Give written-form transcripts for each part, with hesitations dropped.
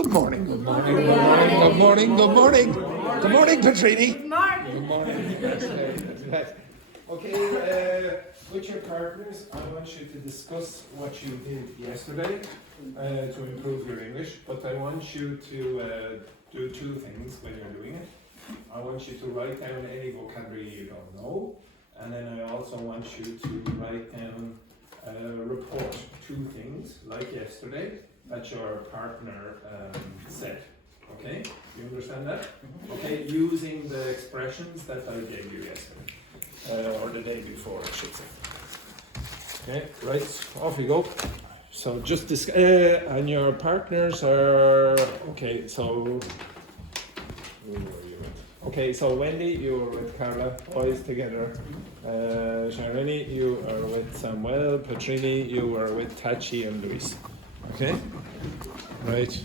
Good morning, good morning, good morning, good morning, good morning. Good morning, Patrine. Good morning. Good morning. Yes. Okay, with your partners, I want you to discuss what you did yesterday to improve your English, but I want you to do two things when you're doing it. I want you to write down any vocabulary you don't know, and then I also want you to write down report two things, like yesterday, that your partner said. Okay? You understand that? Okay, using the expressions that I gave you yesterday. Or the day before, I should say. Okay, right, off you go. So just this, and your partners are, okay, so, who were you with? Okay, so Wendy, you were with Carla, boys together. Shareni, you are with Samuel. Patrine, you were with Tachi and Luis. Okay? Right.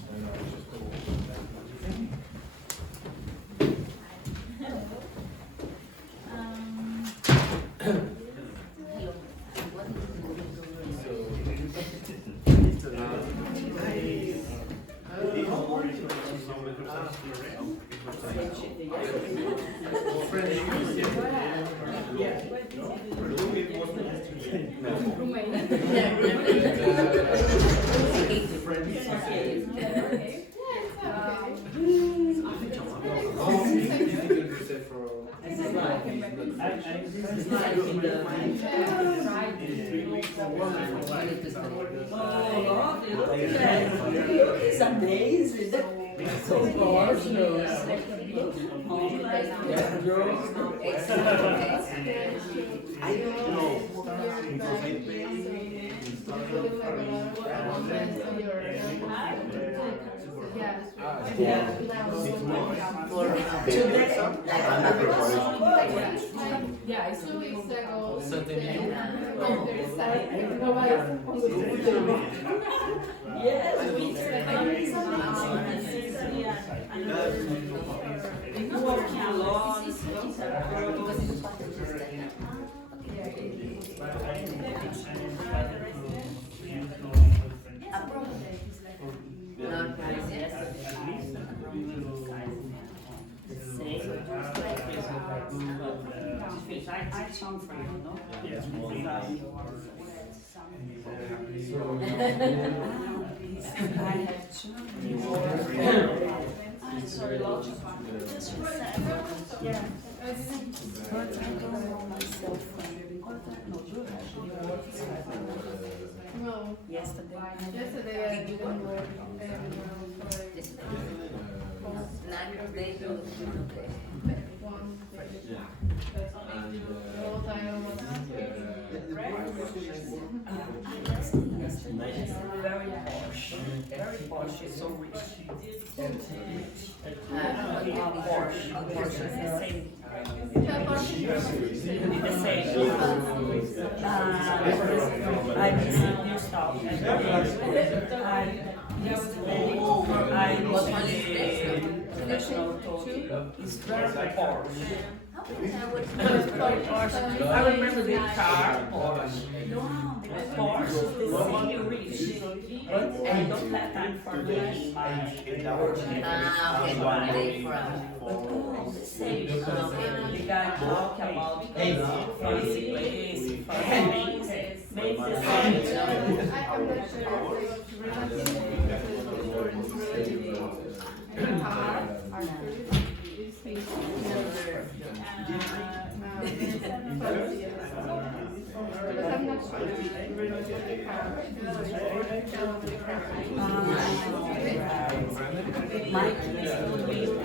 It's amazing. So emotional. I don't know. Yeah, it's 2 weeks ago. Working alone. Sorry, lots of yeah. But I don't know myself. No. Yesterday. Yesterday I didn't work. One day. All time was Very posh. Very posh. It's so rich. Porsche. Porsche is the same. The same. I miss new stuff. Yesterday I was on the national tour. It's very Porsche. I remember the car Porsche. No, the Porsche is the same rich. And I don't have time for me. The guy talk about fancy place, fancy make the same. Mike is doing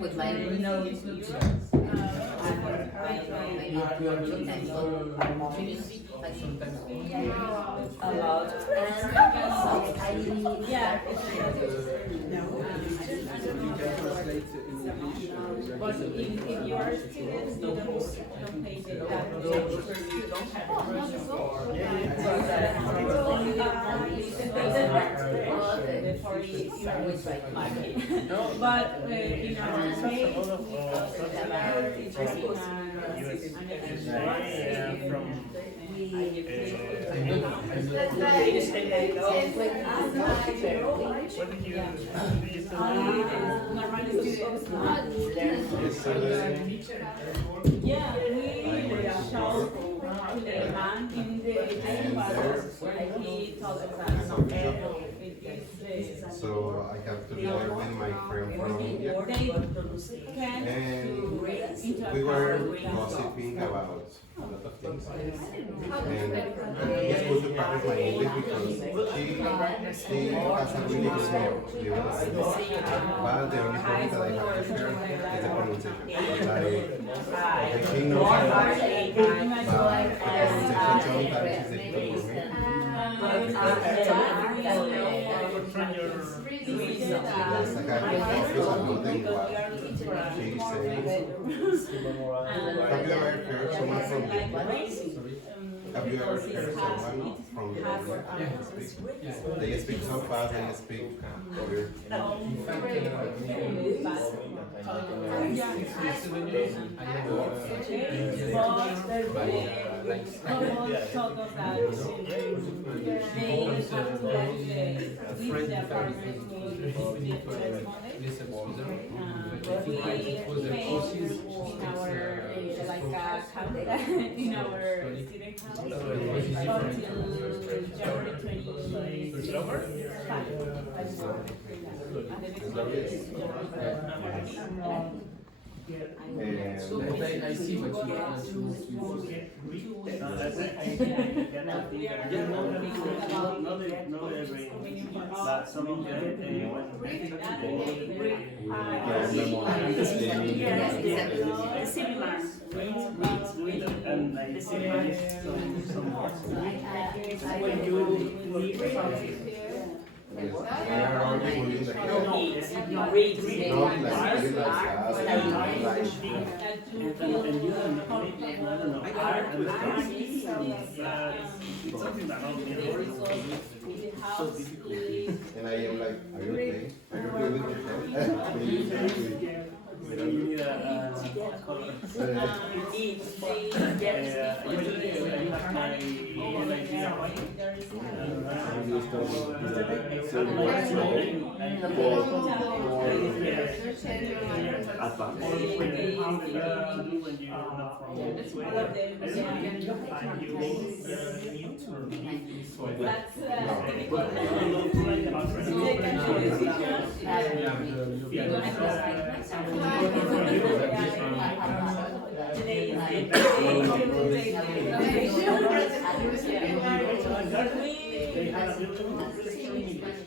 with my a lot. yeah. You can translate in English. But if you are a student, you don't pay that much because you don't have a version. Before you are with like market. But in our case, yeah, we showed the man in the and he told us that so I have to be there with my friend from India. And we were gossiping about a lot of things. And it's good to practice my English because she has a really good smell. But the only problem that I have to share is the pronunciation. Like, she knows a lot, but the pronunciation sometimes is difficult for me. Yes, I have to focus on nothing what she says. Have you ever heard someone from Vietnam? Have you ever heard someone from Vietnam? They speak so fast, they speak weird. In fact, in our student house until January 25. I see what you want but some of We are only moving the head. Not like something that and I am like, are you okay? Are you okay with your head? you need a color.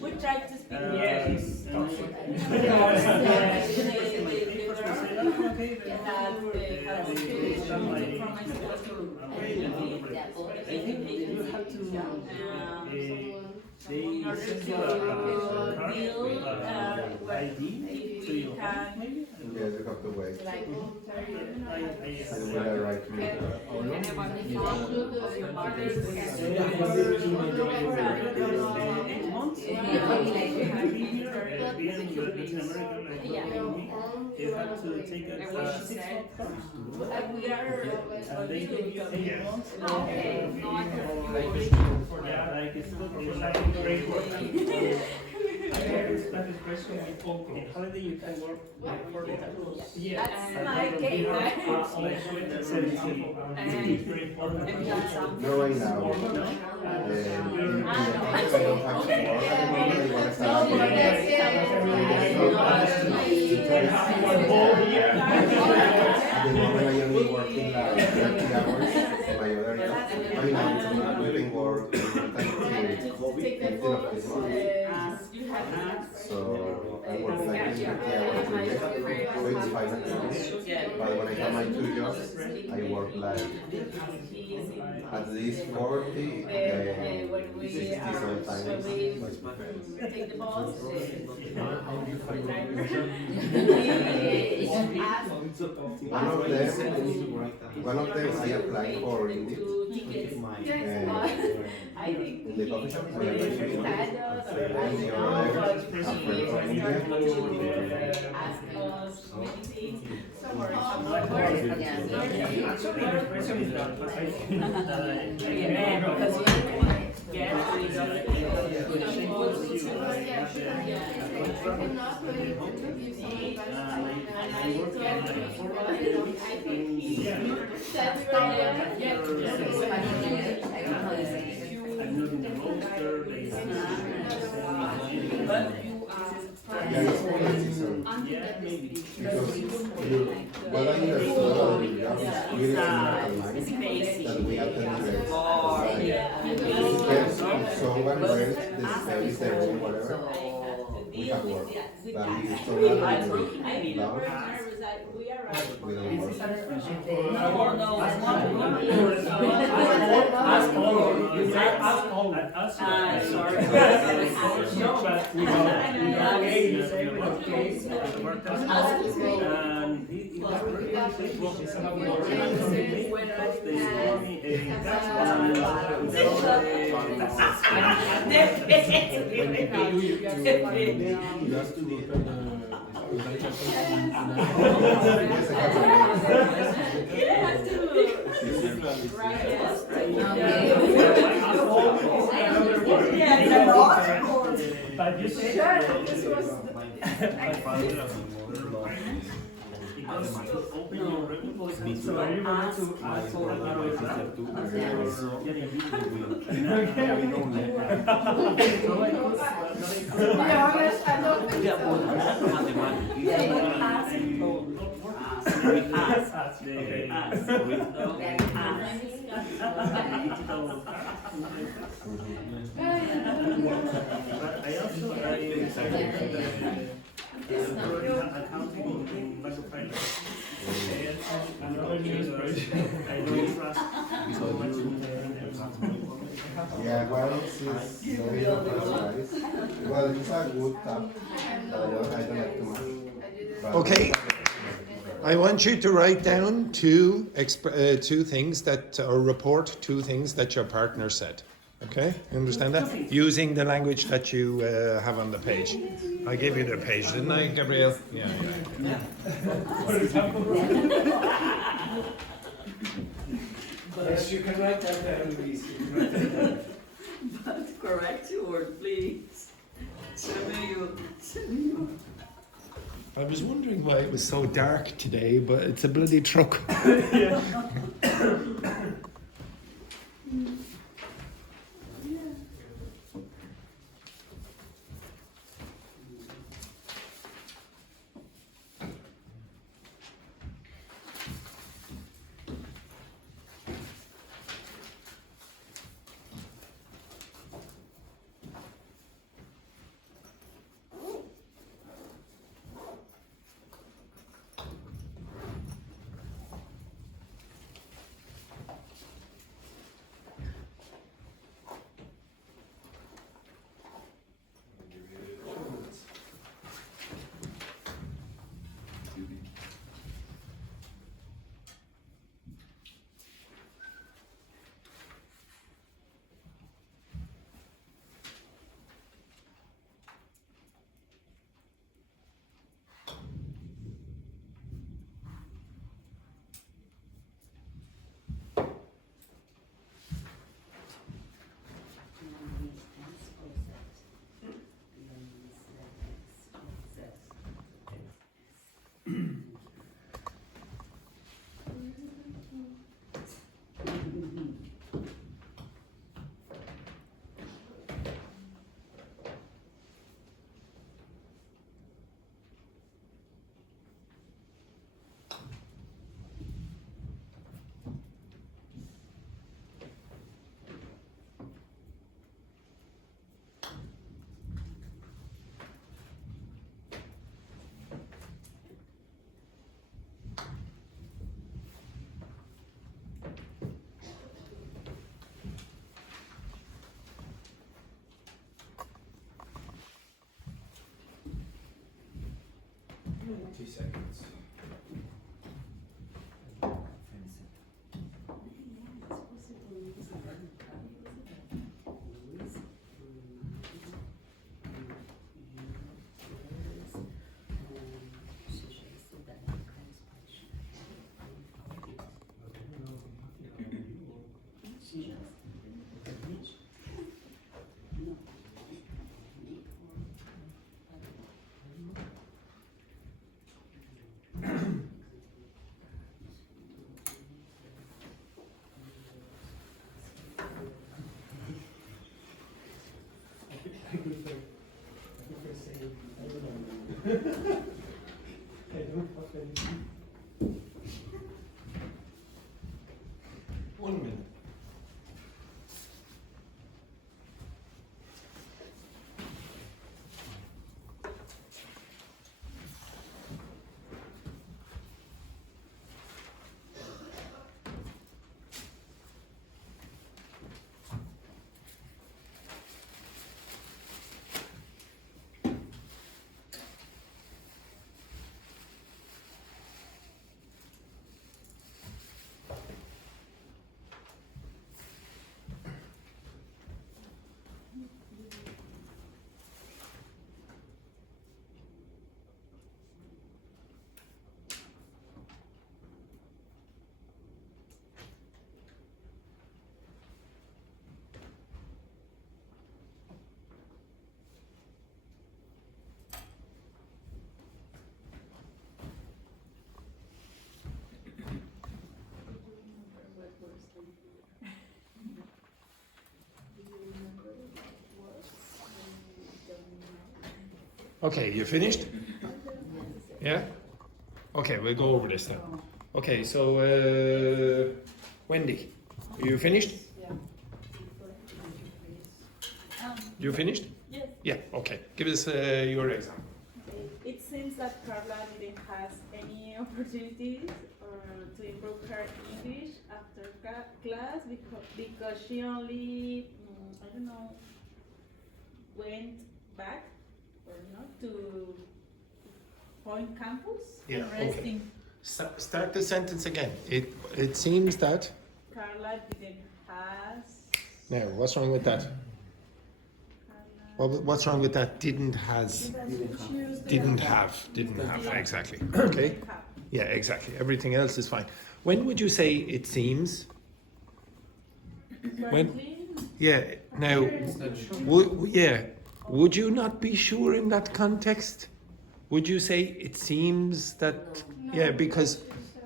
We tried to speak. They send you a card ID to you. Yes, you have to wait. And when I write to you have to take a 6-month course. They give you 8 months like it's good, great work. In holiday you can work 40 hours. That's my case. no, right now. If I don't have to work, I want to start the moment I am working like 30 hours in my other job. I mean, we've been working until 15 of this month. So I work like 30 hours a day. So it's 5 hours. But when I have my 2 jobs, I work like at least 40, 60 sometimes. Take the balls. One of them I applied for Indeed. I think In the coffee shop, I applied for Indeed. had A friend from India. ask us many things. Actually, the question is that because I think that Because you get rid of I'm not in the roster, they but you Yeah, it's for the season. yeah, maybe. Because what I understood about the job is really similar to mine, that we attend the it depends if someone rents the space, the room, whatever, we have work. But if someone down, we don't work. Ask all. sorry. No, but we don't pay the workers. And he was really but you said this was my father open your record. So are you going to ask for a But I also accounting in microfinance. Another news version. I don't trust so much in the Yeah, well, it's very personalized. Well, it's a good tab, but I don't like too much. But Okay. I want you to write down two things that, or report two things that your partner said. Okay, you understand that? Using the language that you have on the page. I gave you the page, didn't I, Gabriel? Yeah. Yes, you can write that down, Luis. But correct your word, please. I was wondering why it was so dark today, but it's a bloody truck. 20 seconds. One minute. Okay, you finished? Yeah? Okay, we'll go over this now. Okay, so Wendy, are you finished? Yeah. You finished? Yes. Yeah, okay. Give us your example. It seems that Carla didn't have any opportunities to improve her English after class because she only, I don't know, went back or not to Point Campus Yeah, and okay. resting. Start the sentence again. It seems that... Carla didn't have. Now, what's wrong with that? What's wrong with that? Didn't has. Didn't have. Exactly. Okay. Yeah, exactly. Everything else is fine. When would you say it seems? When? Yeah. Now, would you not be sure in that context? Would you say it seems that? Yeah, because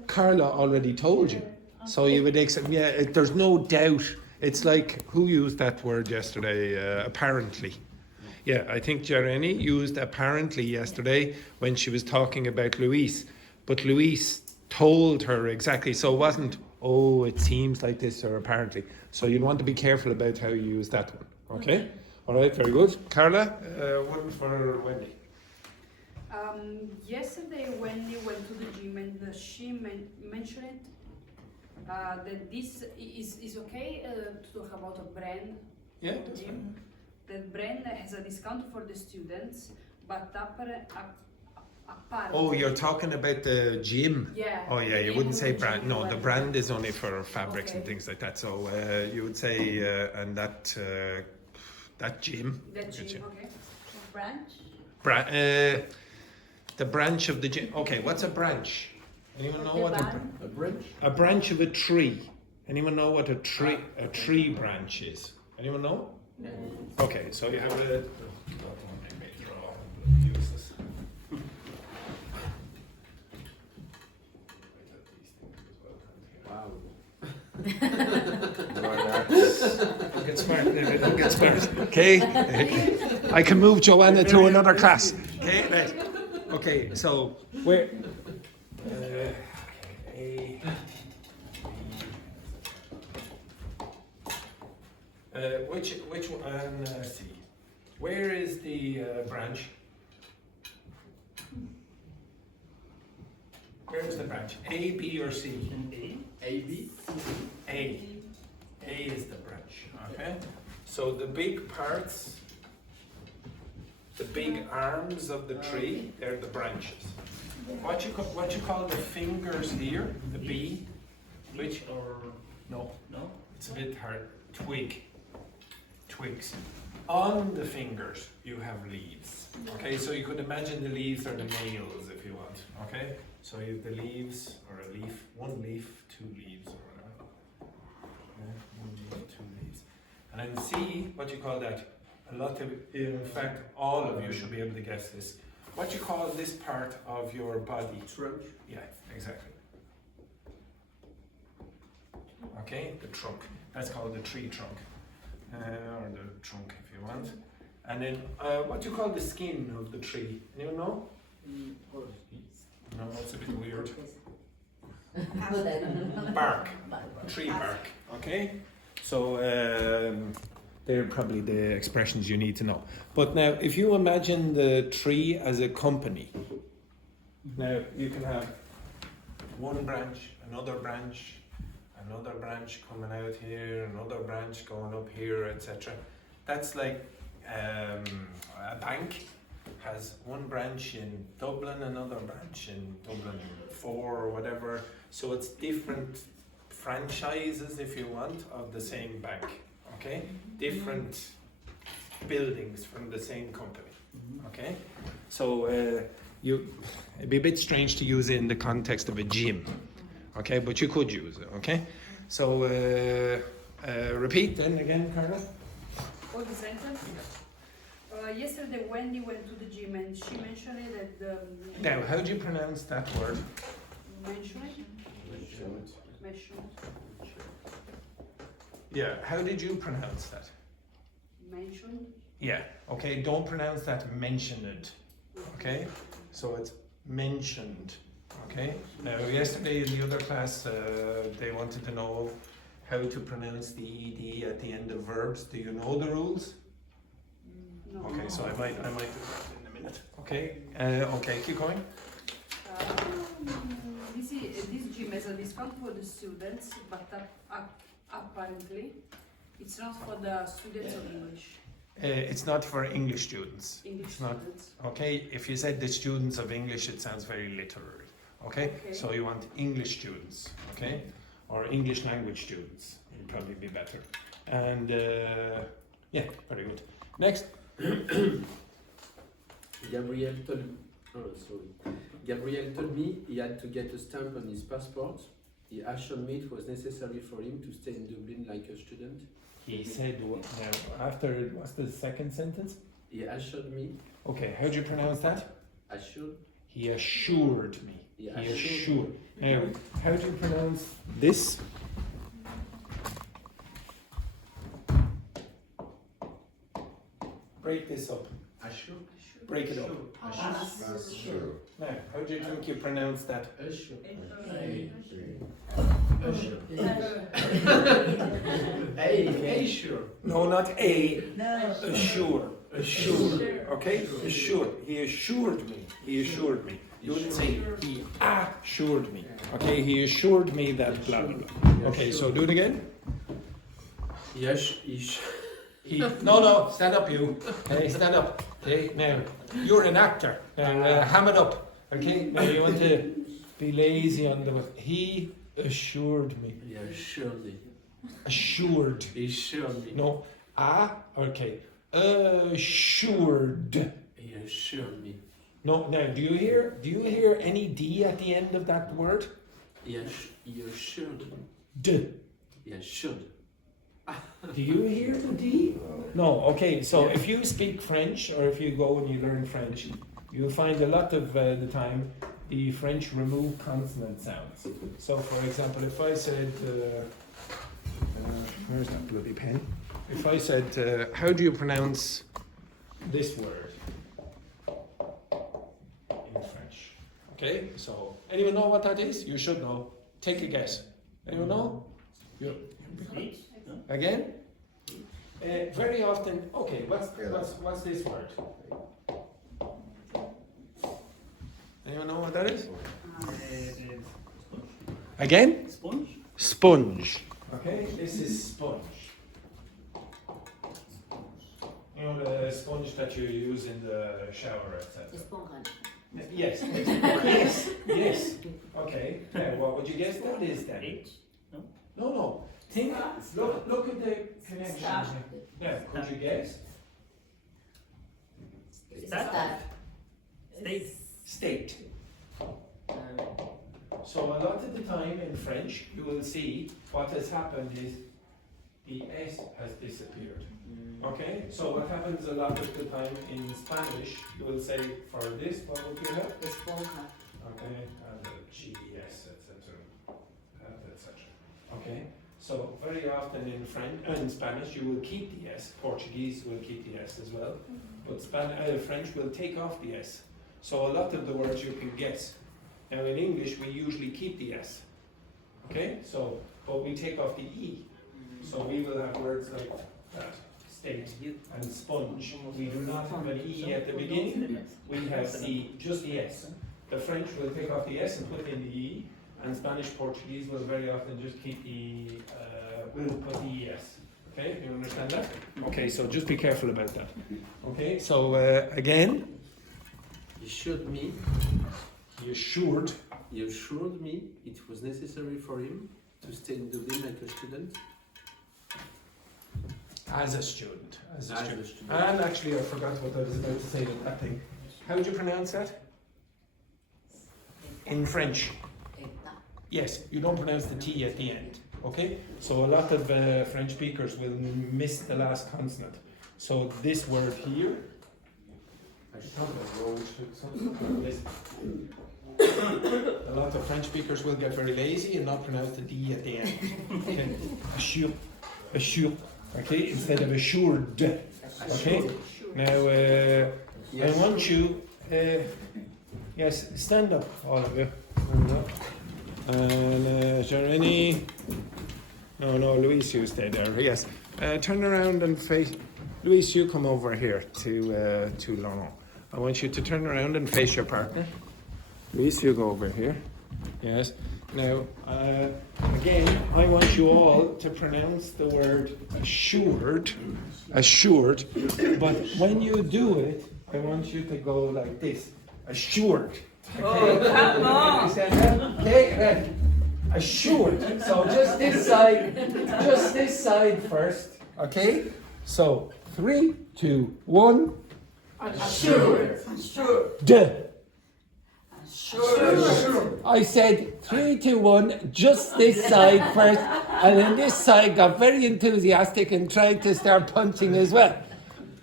Carla already told you. So you would accept. Yeah, there's no doubt. It's like, who used that word yesterday? Apparently. Yeah, I think Jeremy used apparently yesterday when she was talking about Louise. But Louise told her exactly. So it wasn't, oh, it seems like this or apparently. So you'd want to be careful about how you use that one. Okay? All right, very good. Carla, one for Wendy. Yesterday, Wendy went to the gym and she mentioned that this is okay to talk about a brand. Yeah, of the gym. That brand has a discount for the students, but apart. Oh, you're talking about the gym? Yeah. Oh, yeah, you the wouldn't say gym brand. No, the one. brand is only for fabrics and Okay. things like that. So you would say, and that gym. That gym, okay. Branch. The branch of the gym. Okay, what's a branch? Anyone know what A bridge? a branch of a tree? Anyone know what a tree branch is? Anyone know? Okay, so you have a. Useless. Wow. Don't get smart, David. Don't get smart. Okay. I can move Joanna to another class. Okay. Right. Okay. So where? Which one? Let's see. Where is the branch? Where is the branch? A, B, or C? A, B? A. A is the branch. Okay. So the big parts, the big arms of the tree, they're the branches. what you call the fingers here, the B, which or no, no? it's a bit hard. Twigs. On the fingers you have leaves. Okay, so you could imagine the leaves are the nails if you want. Okay, so you have the leaves or a leaf, one leaf, two leaves or whatever. Yeah, one leaf, two leaves. And then see what you call that. A lot of, in fact, all of you should be able to guess this. What you call this part of your body? Trunk. Yeah, exactly. Okay, the trunk. That's called the tree trunk, or the trunk if you want. And then, what do you call the skin of the tree? Anyone know? No, it's a bit weird. Bark, tree bark. Okay, so they're probably the expressions you need to know. But now, if you imagine the tree as a company, now you can have one branch, another branch coming out here, another branch going up here, etc. That's like a bank has one branch in Dublin, another branch in Dublin 4 or whatever. So it's different franchises, if you want, of the same bank. Okay, different buildings from the same company. Okay, so it'd be a bit strange to use it in the context of a gym. Okay, but you could use it. Okay, so repeat then again, Carla. All the sentence? Yesterday Wendy went to the gym and she mentioned it that Now, how do you pronounce that word? mentioned. Yeah, how did you pronounce that? Mentioned. Yeah, okay, don't pronounce that mentioned. Okay, so it's mentioned. Okay, now yesterday in the other class they wanted to know how to pronounce the ed at the end of verbs. Do you know the rules? No. Okay, so I might do that in a minute. Okay, okay, keep going. This gym has a discount for the students, but apparently it's not for the students of English. It's not for English students. English It's not. students. Okay, if you said the students of English, it sounds very literary. Okay, Okay. so you want English students, okay, or English language students would probably be better. And yeah, very good. Next. Gabriel told me he had to get a stamp on his passport. He assured me it was necessary for him to stay in Dublin like a student. He said now after what's the second sentence? He assured me. Okay, how do you pronounce that? Assured. He assured me. He He assured assured. Now, how do you pronounce this? Break this up. Assured. Break it up. That's true. Now, how do you think you pronounce that? Assured. Assure. No, not a. Assure. Assure. Okay? Assure. He assured me. He assured me. You wouldn't say he assured me. Okay? He assured me that blah blah blah. Okay, so do it again. Yes. He. No, stand up, you. Hey, stand up. Okay, now you're an actor. Ham it up. Okay? Now you want to be lazy on the. He assured me. He assured me. Assured. He assured me. No. Okay. Assured. He assured me. No, now do you hear any D at the end of that word? He assured me. D. He assured. Do you hear the D? No, okay, so if you speak French or if you go and you learn French, you'll find a lot of the time the French remove consonant sounds. So for example, if I said, where's that bloody pen? If I said, how do you pronounce this word in French? Okay, so anyone know what that is? You should know. Take a guess. Anyone know? You. Again? Very often, okay, what's this word? Anyone know what that is? Again? Sponge. Sponge. Okay, this is sponge. You know the sponge that you use in the shower, etc. Yes. Yes. Yes. Okay. Now, what would you guess that is then? Eight? No? No. Think. Look at the connection. Yeah. Could you guess? Stat? State? State. So a lot of the time in French, you will see what has happened is the S has disappeared. Okay? So what happens a lot of the time in Spanish, you will say for this, what would you have? Okay, and the GES, etc. etc. Okay? So very often in in Spanish, you will keep the S. Portuguese will keep the S as well. But French will take off the S. So a lot of the words you can guess. Now in English, we usually keep the S. Okay? So, but we take off the E. So we will have words like that, state and sponge. We do not have an E at the beginning. We have just the S. The French will take off the S and put in the E, and Spanish, Portuguese will very often just keep will put the ES. Okay, you understand that? Okay, so just be careful about that. Okay, so again, He assured me it was necessary for him to stay in Dublin like a student. as a student. And actually, I forgot what I was about to say to that thing. How would you pronounce that? In French. Yes, you don't pronounce the T at the end. Okay? So a lot of French speakers will miss the last consonant. So this word here. A lot of French speakers will get very lazy and not pronounce the D at the end. Okay? Assure. Okay? Instead of assured. Okay? Now, I want you. Yes, stand up, all of you. Stand up. And is there any? No, Luis, you stay there. Yes. Turn around and face. Luis, you come over here to Laurent. I want you to turn around and face your partner. Luis, you go over here. Yes. Now, again, I want you all to pronounce the word assured. But when you do it, I want you to go like this. Assured. Okay? Oh, come on! Okay, assured. So just this side first. Okay? So 3, 2, 1. Assured. I said 3, 2, 1, just this side first, and then this side got very enthusiastic and tried to start punching as well.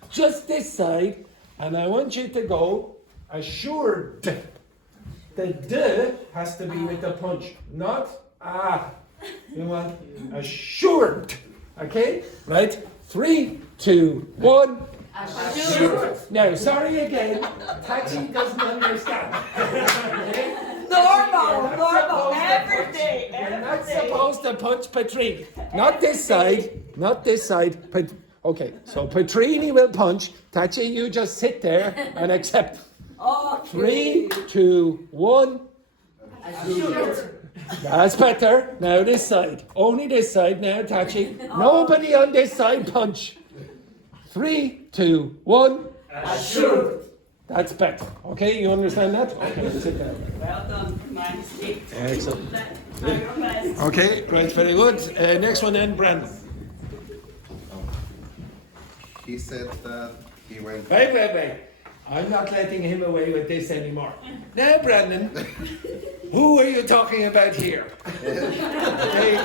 Just this side, and I want you to go assured. The D has to be with the punch, not ah. You want assured. Okay? Right? 3, 2, 1. Assured. Now, sorry again. Taxi doesn't understand. Okay? Normal, every day. You're not supposed to punch Patrine. Not this side. Okay, so Patrine will punch. Tachi, you just sit there and accept. Okay. 3, 2, 1. Assured. That's better. Now this side. Only this side now, Tachi. Nobody on this side punch. 3, 2, 1. Assured. That's better. Okay, you understand that? Okay, sit down. Well done. Nice. Excellent. Okay, right, very good. Next one then, Brandon. He said that he went. Wait. I'm not letting him away with this anymore. Now, Brandon, who are you talking about here? Okay.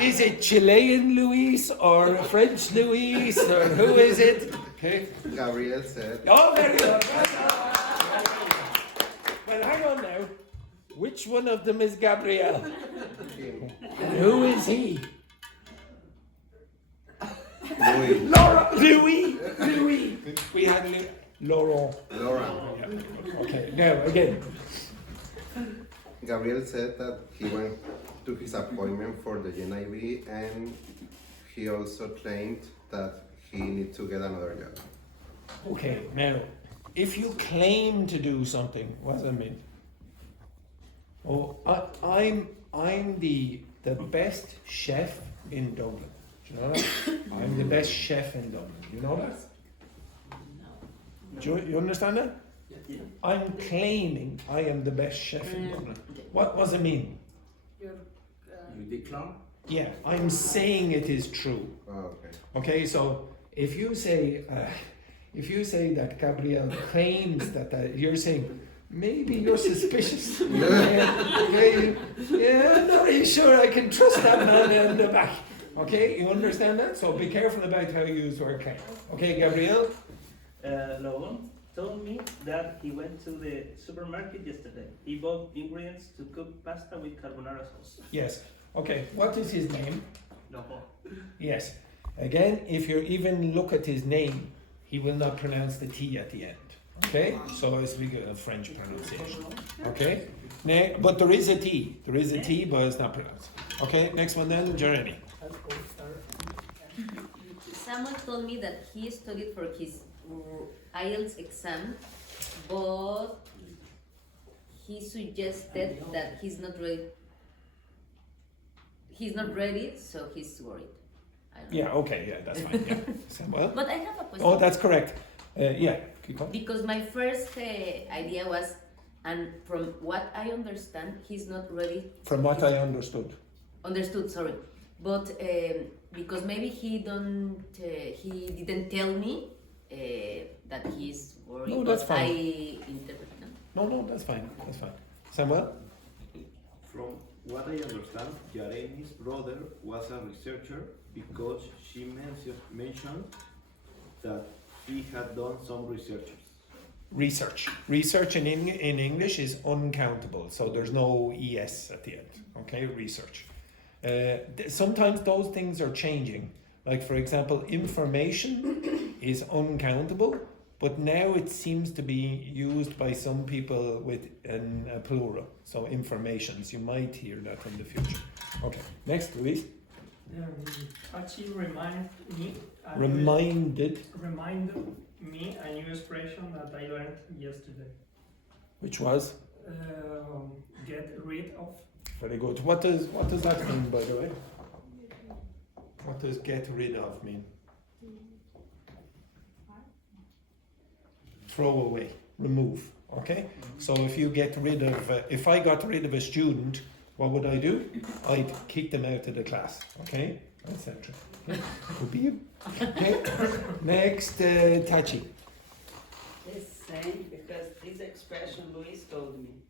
Is it Chilean Luis or French Luis or who is it? Okay. Gabriel said. Oh, very good. Well, hang on now. Which one of them is Gabriel? Him. And who is he? Louis. Louis. We had Laurent. Laura. Yeah. Okay, now again. Gabriel said that he went to his appointment for the NIV and he also claimed that he needs to get another job. Okay, now, if you claim to do something, what does that mean? Oh, I'm the best chef in Dublin. Do you know that? I'm the best chef in Dublin. You know that? Do you understand that? I'm claiming I am the best chef in Dublin. What does it mean? Your, You declare? Yeah, I'm saying it is true. Oh, okay. Okay, so if you say that Gabriel claims that, you're saying maybe you're suspicious. Yeah, I'm not really sure I can trust that man in the back. Okay, you understand that? So be careful about how you use the word claim. Okay, Gabriel? Logan told me that he went to the supermarket yesterday. He bought ingredients to cook pasta with carbonara sauce. Yes. Okay, what is his name? Logan. Yes. Again, if you even look at his name, he will not pronounce the T at the end. Okay? So it's a French pronunciation. Okay? But there is a T. There is a T, but it's not pronounced. Okay, next one then, Jeremy. Someone told me that he studied for his IELTS exam, but he suggested that he's not ready. He's not ready, so he's worried. I don't know. Yeah, okay, yeah, that's fine. Yeah. Samuel? But I have a question. Oh, that's correct. Yeah, keep going. Because my first idea was, and from what I understand, he's not ready. From what I understood. Understood, sorry. But because maybe he didn't tell me that he's worried. No, that's but fine. I interpret them. No, that's fine. That's fine. Samuel? From what I understand, Yaremi's brother was a researcher because she mentioned that he had done some researches. Research. Research in English is uncountable, so there's no ES at the end. Okay, research. Sometimes those things are changing. Like, for example, information is uncountable, but now it seems to be used by some people with a plural. So, informations. You might hear that in the future. Okay, next, Luis. Actually, reminded me a new expression that I learned yesterday. Which was? Get rid of. Very good. What does that mean, by the way? What does get rid of mean? Throw away, remove. Okay. So if you get rid of, if I got rid of a student, what would I do? I'd kick them out of the class. Okay, etc. Okay. Could be you. Okay. Next, Tachi. The same, because this expression Luis told me.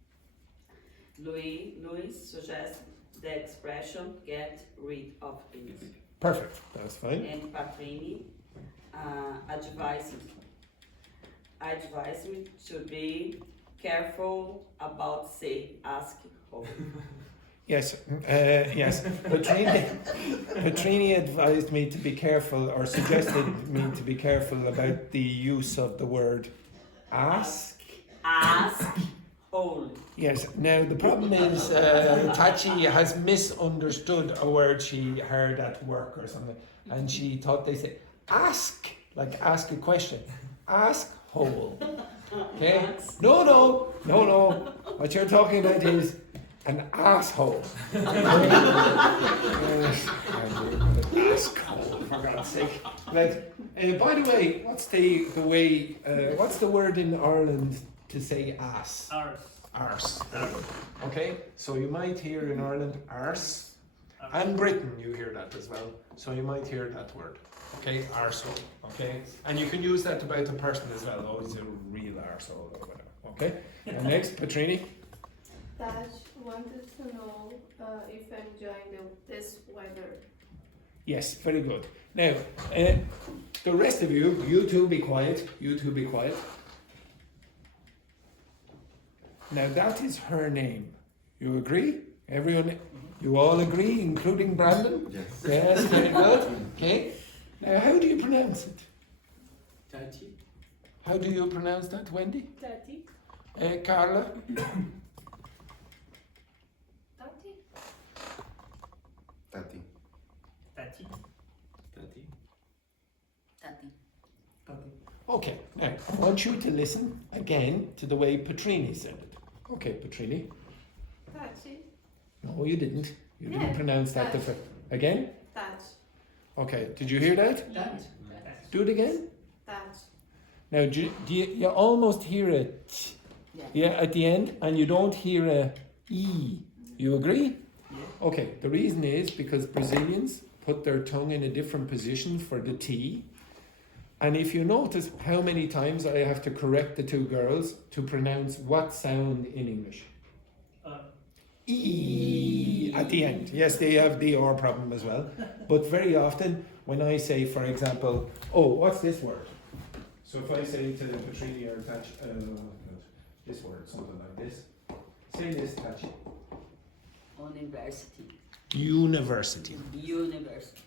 Luis suggests the expression get rid of things. Perfect. That's fine. And Patrine advised me to be careful about say ask how. Yes, yes. Patrine advised me to be careful, or suggested me to be careful about the use of the word ask. Ask only. Yes. Now the problem is Tachi has misunderstood a word she heard at work or something, and she thought they said ask, like ask a question. Ask hole. Okay. No. What you're talking about is an asshole. Asshole, for God's sake. But, by the way, what's the word in Ireland to say ass? Arse. Okay, so you might hear in Ireland arse, and Britain you hear that as well. So you might hear that word. Okay, arsehole. Okay, and you can use that about a person as well. Oh, he's a real arsehole or whatever. Okay, and next, Patrine. Taj wanted to know if I'm enjoying this weather. Yes, very good. Now, the rest of you, you two be quiet. You two be quiet. Now that is her name. You agree? Everyone, you all agree, including Brandon? Yes. Yes, very good. Okay. Now, how do you pronounce it? Tati. How do you pronounce that, Wendy? Tati. Carla? Tati. Tati. Okay, now I want you to listen again to the way Patrine said it. Okay, Patrine. Tachi. No, you didn't. You Yeah, didn't pronounce that Taj. again? Taj. Okay, did you hear that? That. Do it again? Taj. Now, you almost hear a t, yeah, at the end, and you don't hear a e. You agree? Okay, the reason is because Brazilians put their tongue in a different position for the T. And if you notice how many times I have to correct the two girls to pronounce what sound in English? E at the end. Yes, they have the R problem as well. But very often when I say, for example, oh, what's this word? So if I say to Patrine or Tatch, this word, something like this. Say this, Tatch. University. University. University.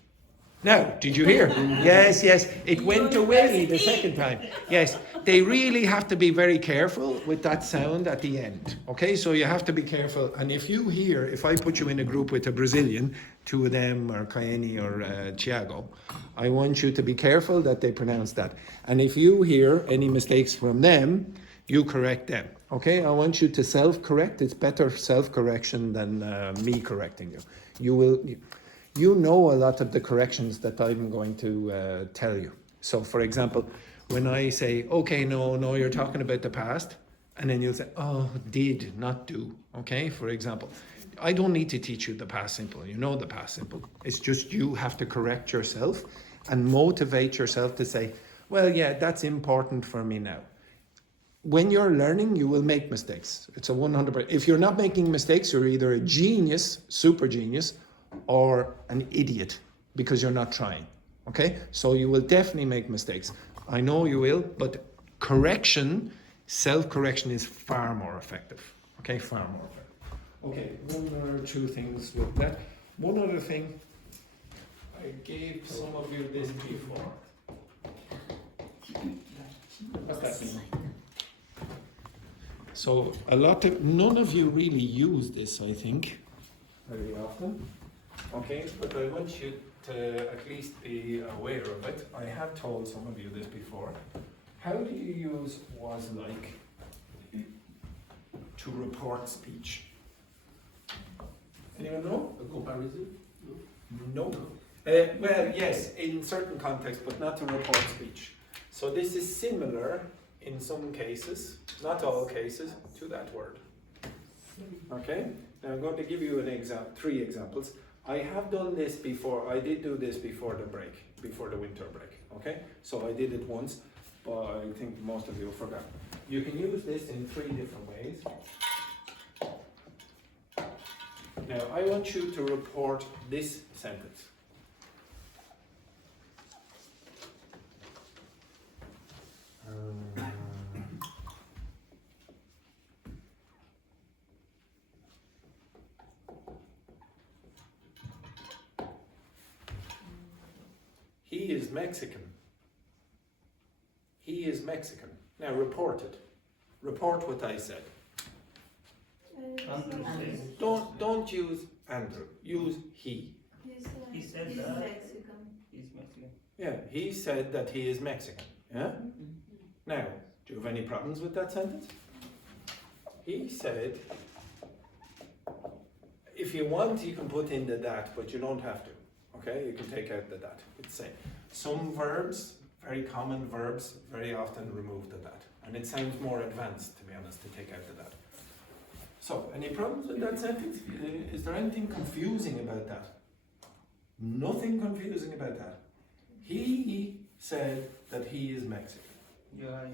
Now, did you hear? Yes, it went away the second time. Yes, they really have to be very careful with that sound at the end. Okay, so you have to be careful. And if you hear, if I put you in a group with a Brazilian, two of them, or Cayenne or Thiago, I want you to be careful that they pronounce that. And if you hear any mistakes from them, you correct them. Okay, I want you to self-correct. It's better self-correction than me correcting you. You know a lot of the corrections that I'm going to tell you. So, for example, when I say, okay, no, you're talking about the past, and then you'll say, oh, did, not do. Okay, for example, I don't need to teach you the past simple. You know the past simple. It's just you have to correct yourself and motivate yourself to say, well, yeah, that's important for me now. When you're learning, you will make mistakes. It's a 100%. If you're not making mistakes, you're either a genius, super genius, or an idiot because you're not trying. Okay? So you will definitely make mistakes. I know you will, but correction, self-correction is far more effective. Okay? Far more effective. Okay, one or two things with that. One other thing, I gave some of you this before. What's that mean? So none of you really use this, I think, very often. Okay, but I want you to at least be aware of it. I have told some of you this before. How do you use was like to report speech? Anyone know? A comparison? No. Well, yes, in certain contexts, but not to report speech. So this is similar in some cases, not all cases, to that word. Okay? Now I'm going to give you an three examples. I have done this before. I did do this before the break, before the winter break. Okay? So I did it once, but I think most of you forgot. You can use this in three different ways. Now I want you to report this sentence. He is Mexican. He is Mexican. Now report it. Report what I said. Don't use Andrew. Use he. He said He's that Mexican. he's Mexican. Yeah, he said that he is Mexican. Yeah? Now, do you have any problems with that sentence? He said, if you want, you can put in the that, but you don't have to. Okay, you can take out the that. It's same. Some verbs, very common verbs, very often remove the that. And it sounds more advanced, to be honest, to take out the that. So, any problems with that sentence? Is there anything confusing about that? Nothing confusing about that. He said that he is Mexican. Yeah,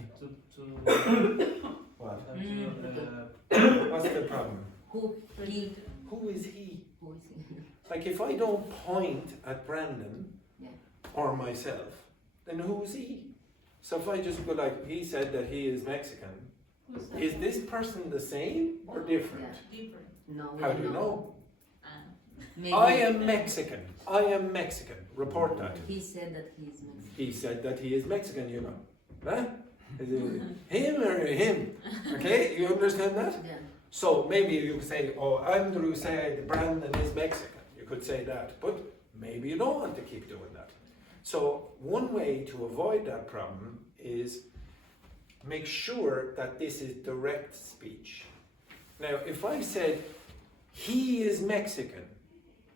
What? to What's the problem? Who he? Who is he? Who is he? Like if I don't point at Brandon or myself, then who's he? So if I just go like, he said that he is Mexican, is this person the same or different? Different. No. How do you know? Maybe I am Mexican. I am Mexican. Report that. He said that he is Mexican. He said that he is Mexican, you know. Huh? Is it him or him? Okay, you understand that? Yeah. So maybe you could say, oh, Andrew said Brandon is Mexican. You could say that, but maybe you don't want to keep doing that. So one way to avoid that problem is make sure that this is direct speech. Now, if I said, he is Mexican,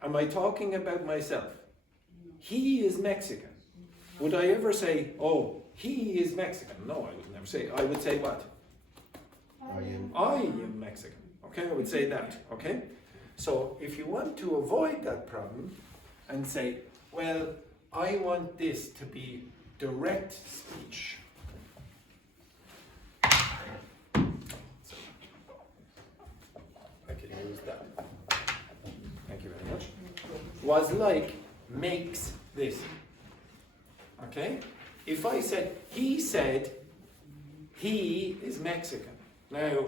am I talking about myself? He is Mexican. Would I ever say, oh, he is Mexican? No, I would never say. I would say what? I am Mexican. Okay, I would say that. Okay? So if you want to avoid that problem and say, well, I want this to be direct speech. I can use that. Thank you very much. Was like makes this. Okay? If I said, he said, he is Mexican. Now,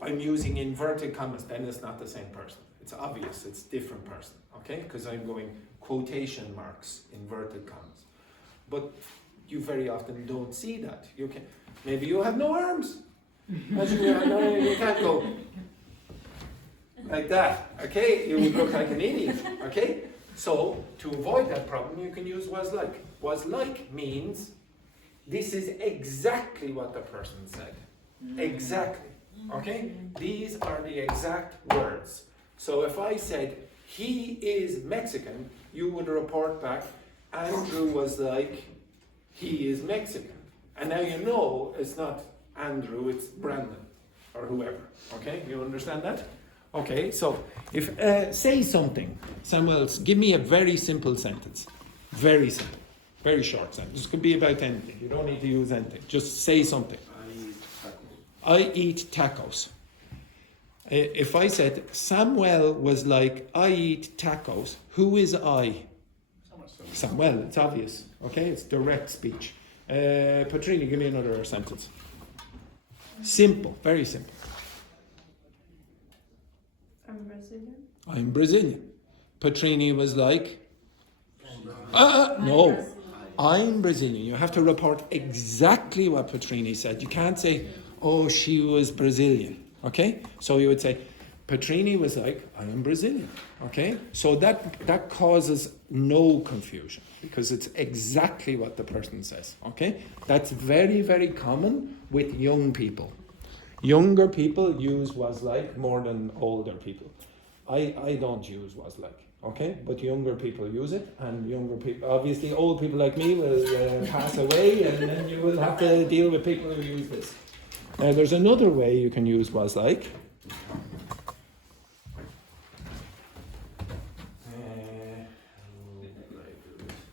I'm using inverted commas, then it's not the same person. It's obvious, it's different person. Okay? Because I'm going quotation marks, inverted commas. But you very often don't see that. You can, maybe you have no arms. Imagine you can't go like that. Okay? You would look like an idiot. Okay? So, to avoid that problem, you can use was like. Was like means this is exactly what the person said. Exactly. Okay? These are the exact words. So if I said, he is Mexican, you would report back, Andrew was like, he is Mexican. And now you know it's not Andrew, it's Brandon, or whoever. Okay? You understand that? Okay, so if, say something. Samuel, give me a very simple sentence. Very simple. Very short sentence. This could be about anything. You don't need to use anything. Just say something. I eat tacos. If I said, Samuel was like, I eat tacos, who is I? Samuel, it's obvious. Okay, it's direct speech. Patrine, give me another sentence. Simple, very simple. I'm Brazilian. I'm Brazilian. Patrine was like, no. I'm Brazilian. You have to report exactly what Patrine said. You can't say, oh, she was Brazilian. Okay? So you would say, Patrine was like, I am Brazilian. Okay? So that causes no confusion because it's exactly what the person says. Okay? That's very, very common with young people. Younger people use was like more than older people. I don't use was like. Okay, but younger people use it, and younger people, obviously old people like me will pass away, and then you will have to deal with people who use this. Now there's another way you can use was like.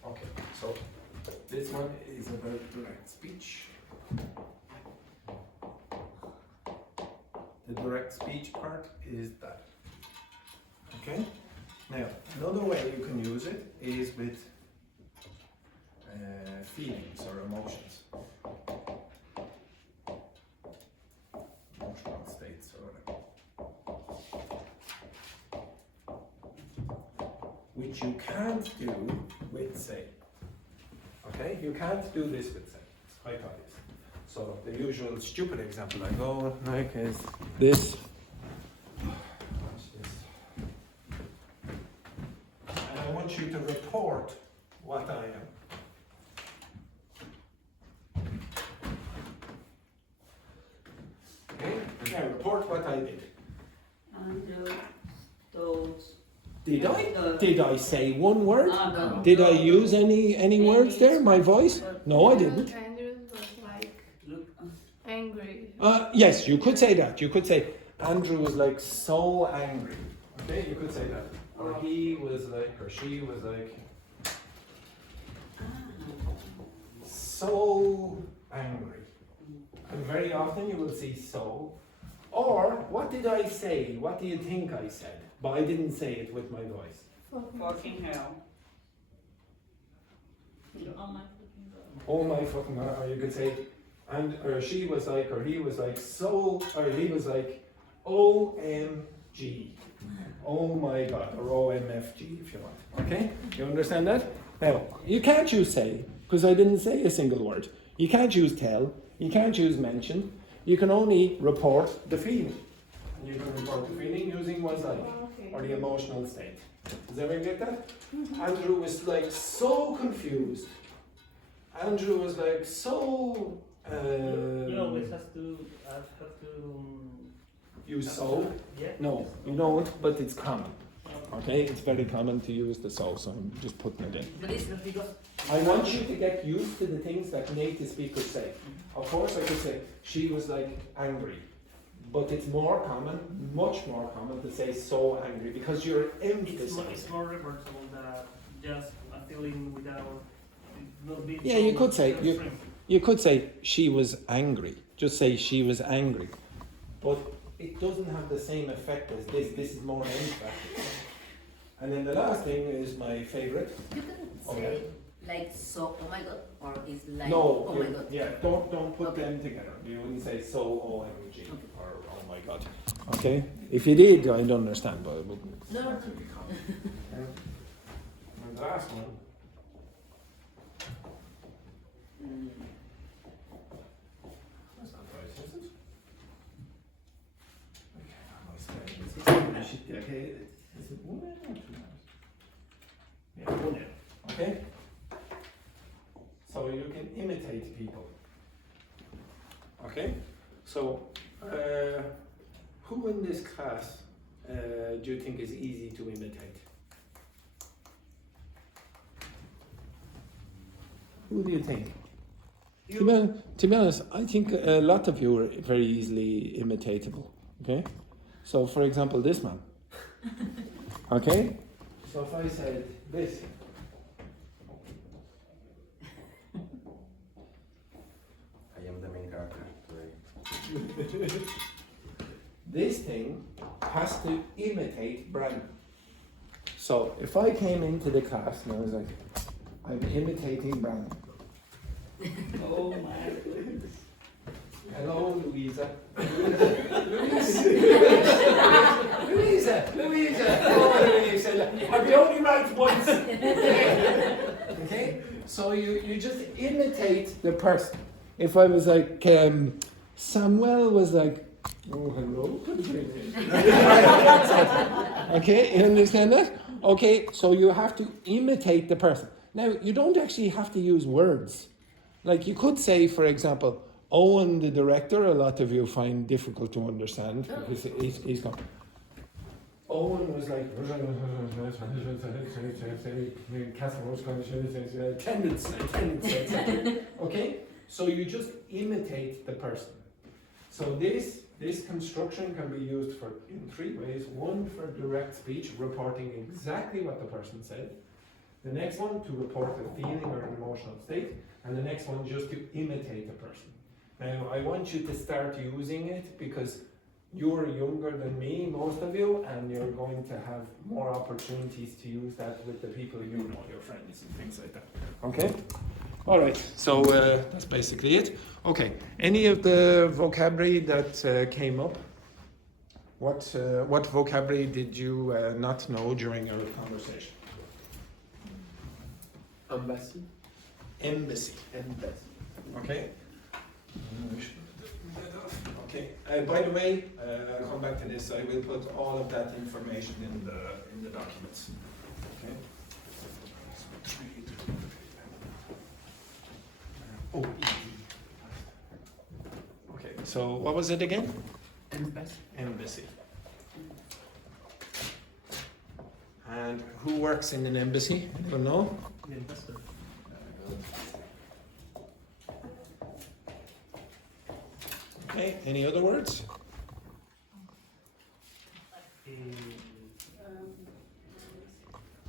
Okay, so this one is about direct speech. The direct speech part is that. Okay? Now, another way you can use it is with feelings or emotions. Emotional states or whatever. Which you can't do with say. Okay? You can't do this with say. It's quite obvious. So the usual stupid example I go like is this. I want you to report what I am. Okay? Now report what I did. Andrew, those. Did I? Did I say one word? No. Did I use any words there? My voice? No, I didn't. Andrew was like angry. Yes, you could say that. You could say Andrew was like so angry. Okay, you could say that. Or he was like, or she was like, so angry. And very often you will see so. Or, what did I say? What do you think I said? But I didn't say it with my voice. Fucking hell. Oh my fucking God. Or you could say, and or she was like, or he was like, so, or he was like, OMG. Oh my God, or OMFG if you want. Okay? You understand that? Now, you can't use say, because I didn't say a single word. You can't use tell, you can't use mention. You can only report the feeling. And you can report the feeling using was like, or the emotional state. Does everyone get that? Andrew was like so confused. Andrew was like so... You always have to use so? Yeah. No, you don't, but it's common. Okay, it's very common to use the so I'm just putting it in. But it's not because I want you to get used to the things that native speakers say. Of course, I could say she was like angry, but it's more common, much more common to say so angry because you're emphasizing. It's more reversible than just a feeling without not being. Yeah, you could say you could say she was angry. Just say she was angry, but it doesn't have the same effect as this. This is more emphatic. And then the last thing is my favorite. you can say like so, oh my god, or it's like No, oh my god. yeah, don't put Okay. them together. You wouldn't say so OMG or oh my god. Okay? If you did, I'd understand, but it wouldn't. No, no, no. And the last one. That's not right, is it? Okay, is it 1 L or 2 L's? Yeah, 1 L. Okay? So you can imitate people. Okay? So, who in this class do you think is easy to imitate? Who do you think? To be honest, I think a lot of you are very easily imitatable. Okay? So, for example, this man. Okay? So if I said this. I am the main character today. This thing has to imitate Brandon. So if I came into the class and I was like, I'm imitating Brandon. Oh my goodness. Hello, Louisa. Louisa. Oh, Louisa. I'll be only right once. Okay? So you just imitate the person. If I was like, Samuel was like, oh, hello, Patrine. Okay, you understand that? Okay, so you have to imitate the person. Now, you don't actually have to use words. Like you could say, for example, Owen, the director, a lot of you find difficult to understand because he's gone. Owen was like, attendance. Okay? So you just imitate the person. So this construction can be used in 3 ways. One, for direct speech, reporting exactly what the person said. The next one, to report a feeling or an emotional state. And the next one, just to imitate the person. Now, I want you to start using it because you're younger than me, most of you, and you're going to have more opportunities to use that with the people you know, your friends and things like that. Okay? All right, so that's basically it. Okay, any of the vocabulary that came up? What vocabulary did you not know during our conversation? Embassy. Embassy. Okay. Okay. By the way, I'll come back to this. I will put all of that information in the documents. Okay. Oh. Okay. So what was it again? Embassy. And who works in an embassy? Anyone know? The investor. Okay, any other words?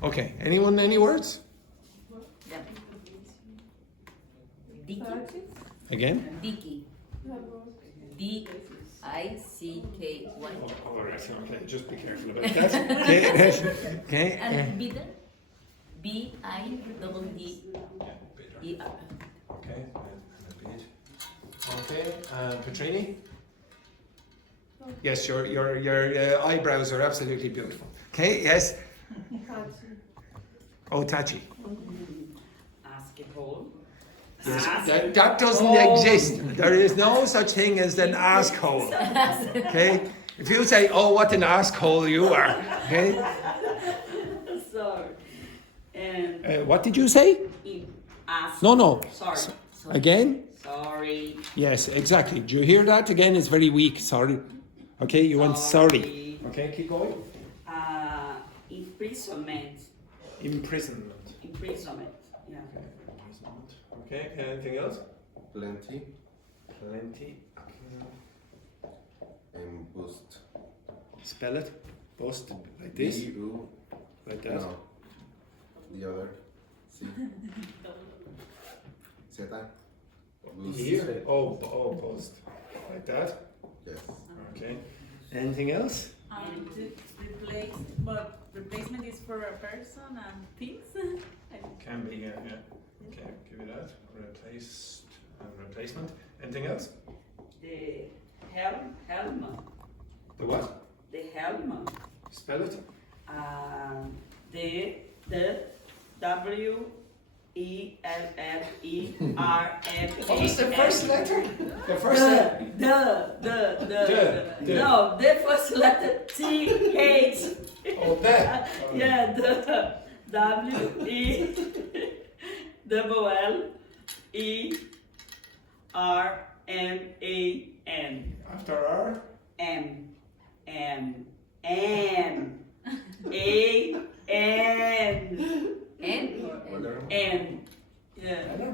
Okay, anyone, any words? Yeah. Dicky. Again? Dicky. D-I-C-K-Y. Oh, okay, just be careful about that. Okay. And bitter. B-I-D-D-E-R. Okay, and a bit. Okay, Patrine? Yes, your eyebrows are absolutely beautiful. Okay, yes? Oh, Tachi. Asshole. Yes, that doesn't exist. There is no such thing as an asshole. Okay? If you say, oh, what an asshole you are. Okay? Sorry. And What did you say? No. Sorry. Again? Sorry. Yes, exactly. Do you hear that? Again, it's very weak. Sorry. Okay, you want sorry. Okay, keep going. In imprisonment. Imprisonment. Imprisonment. Yeah. Okay. Imprisonment. Okay. Anything else? Plenty Plenty. and boost. Spell it. Bust like this. B-U. Like that. No. The other. C. Zeta. Boost. Here. Oh, bust. Like that. Yes. Okay. Anything else? To replace, but replacement is for a person and things. Can be. Yeah. Okay. Give me that. Replaced and replacement. Anything else? The helm. The what? The helm. Spell it. The W-E-L-L-E-R-M-A-N. What was the first letter? The first letter. No, the first letter T-H. Oh, that. Yeah, the W-E-L-L-E-R-M-A-N. After R? M-A-N. N. Yeah.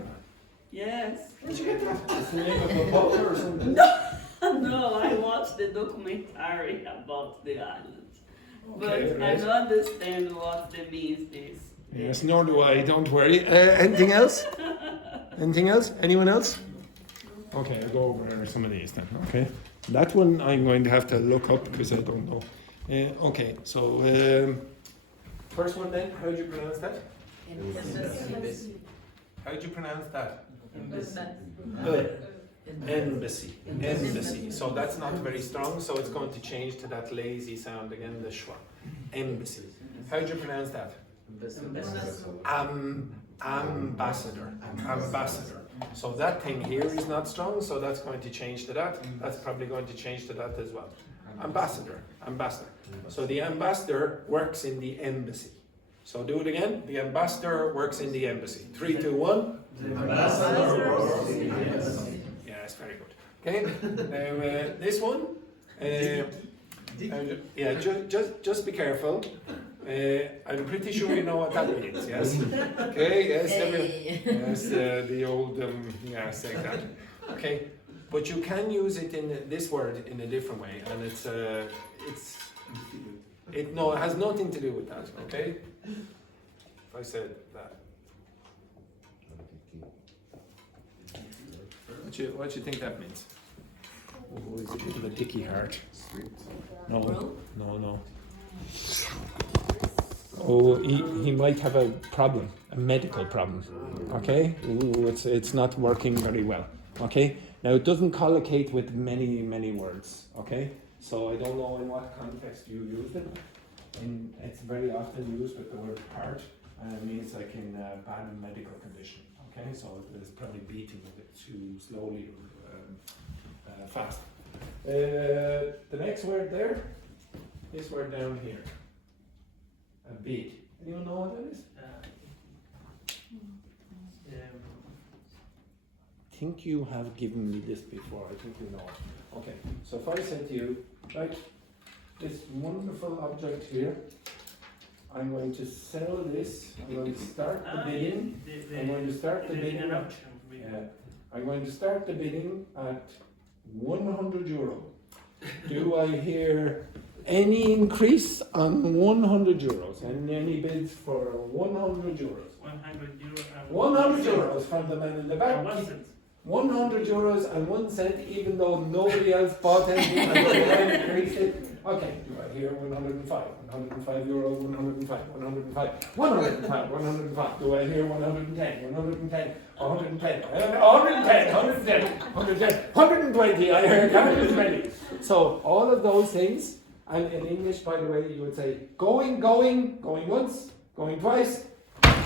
Yes. Where'd you get that? It's the name of a book or something? No, I watched the documentary about the islands. Okay, But right. I don't understand what the means this. Yes, nor do I. Don't worry. Anything else? Anything else? Anyone else? Okay, I'll go over some of these then. Okay. That one I'm going to have to look up because I don't know. Okay, so first one then, how do you pronounce that? How do you pronounce that? Embassy. Embassy. So that's not very strong, so it's going to change to that lazy sound again, the schwa. Embassy. How do you pronounce that? Ambassador. Ambassador. So that thing here is not strong, so that's going to change to that. That's probably going to change to that as well. Ambassador. Ambassador. So the ambassador works in the embassy. So do it again. The ambassador works in the embassy. 3, 2, 1. The ambassador works in the embassy. Yes, very good. Okay. Now this one. Yeah, just be careful. I'm pretty sure you know what that means. Yes. Okay. Yes. Yes. The old. Yes, like that. Okay. But you can use it in this word in a different way, and it has nothing to do with that. Okay. If I said that. What do you think that means? Oh, he's a bit of a dicky heart. No. Oh, he might have a problem, a medical problem. Okay? Ooh, it's not working very well. Okay? Now it doesn't collocate with many words. Okay? So I don't know in what context you use it. And it's very often used with the word heart, and it means like in a bad medical condition. Okay? So it's probably beating a bit too slowly or fast. The next word there, this word down here. A bid. Anyone know what that is? I think you have given me this before. I think you know it. Okay, so if I said to you, right, this wonderful object here, I'm going to sell this, I'm going to start the bidding, I'm going to start the bidding, I'm going to start the bidding at €100. Do I hear any increase on €100? And any bids for €100? 100 euro. €100 from the man in the back. 1 cent. €100 and 1 cent, even though nobody else bought anything and they increased it. Okay, do I hear 105? €105, 105, 105, 105, 105. Do I hear 110, 110, 110, 110, 110, 120? I heard that as many. So all of those things, and in English, by the way, you would say going once, going twice.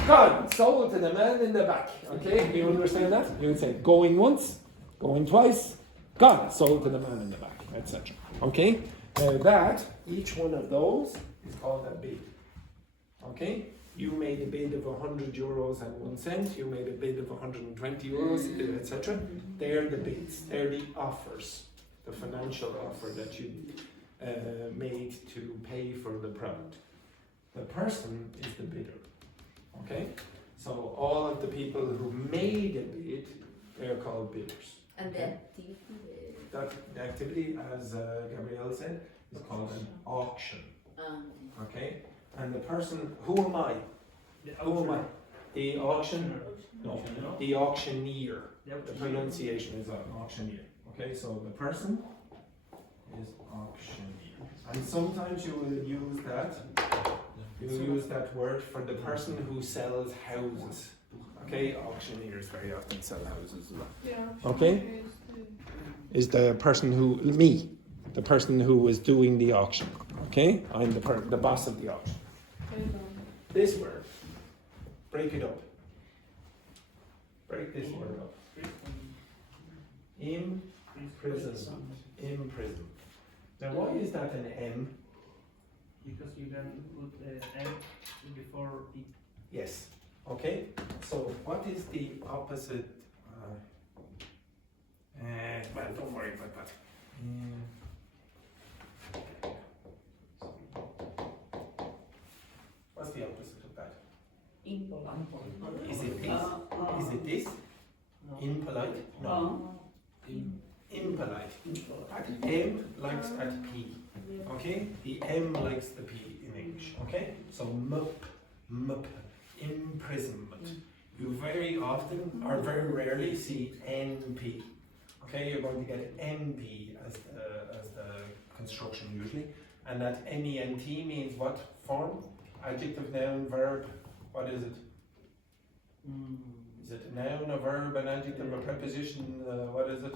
Gone, sold to the man in the back. Okay, do you understand that? You would say going once, going twice, gone, sold to the man in the back, etc. Okay, that, each one of those is called a bid. Okay, you made a bid of €100 and 1 cent, you made a bid of €120, etc. They're the bids, they're the offers, the financial offer that you made to pay for the product. The person is the bidder. Okay? So all of the people who made a bid, they're called bidders. And Okay. the The activity, as Gabrielle said, is called an auction. Okay? And the person, who am I? Who am I? The auction? No, the auctioneer. The pronunciation is an auctioneer. Okay, so the person is auctioneer. And sometimes you will use that. You will use that word for the person who sells houses. Okay, auctioneers very often sell houses as well. Yeah. Okay? Is the person who, me, the person who is doing the auction. Okay? I'm the boss of the auction. This word, break it up. Break this word up. Imprisonment. Imprisonment. Now, why is that an M? Because you can put M before E. Yes. Okay. So, what is the opposite? Well, don't worry about that. What's the opposite of that? Is it this? Is it this? Impolite? No. Impolite. At M likes at P. Okay? The M likes the P in English. Okay? So mup, imprisonment. You very often or very rarely see NP. Okay? You're going to get MP as the construction usually. And that MENT means what form? Adjective, noun, verb. What is it? Is it a noun, a verb, an adjective, a preposition? What is it?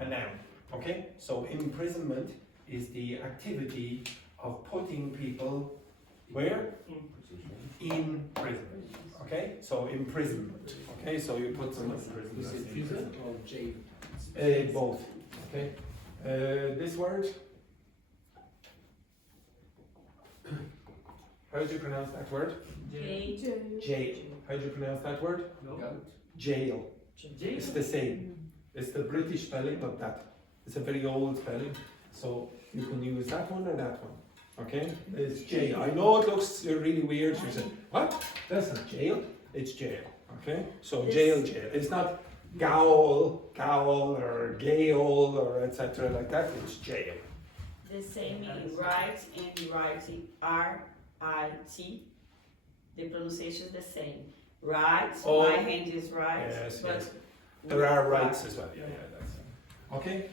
A noun. Okay? So imprisonment is the activity of putting people where? In prison. Okay? So imprisonment. Okay? So you put someone in prison. Is it prison or jail? Both. Okay? This word? How do you pronounce that word? Jail. How do you pronounce that word? Jail. It's the same. It's the British spelling of that. It's a very old spelling. So you can use that one or that one. Okay? It's jail. I know it looks really weird. You say, what? That's not jail. It's jail. Okay? So jail. It's not gaol or gaol or etc. like that. It's jail. The same in right and writing R-I-T. The pronunciation is the same. Right, my hand is right. Yes, but yes. There are rights as well. Yeah, that's okay.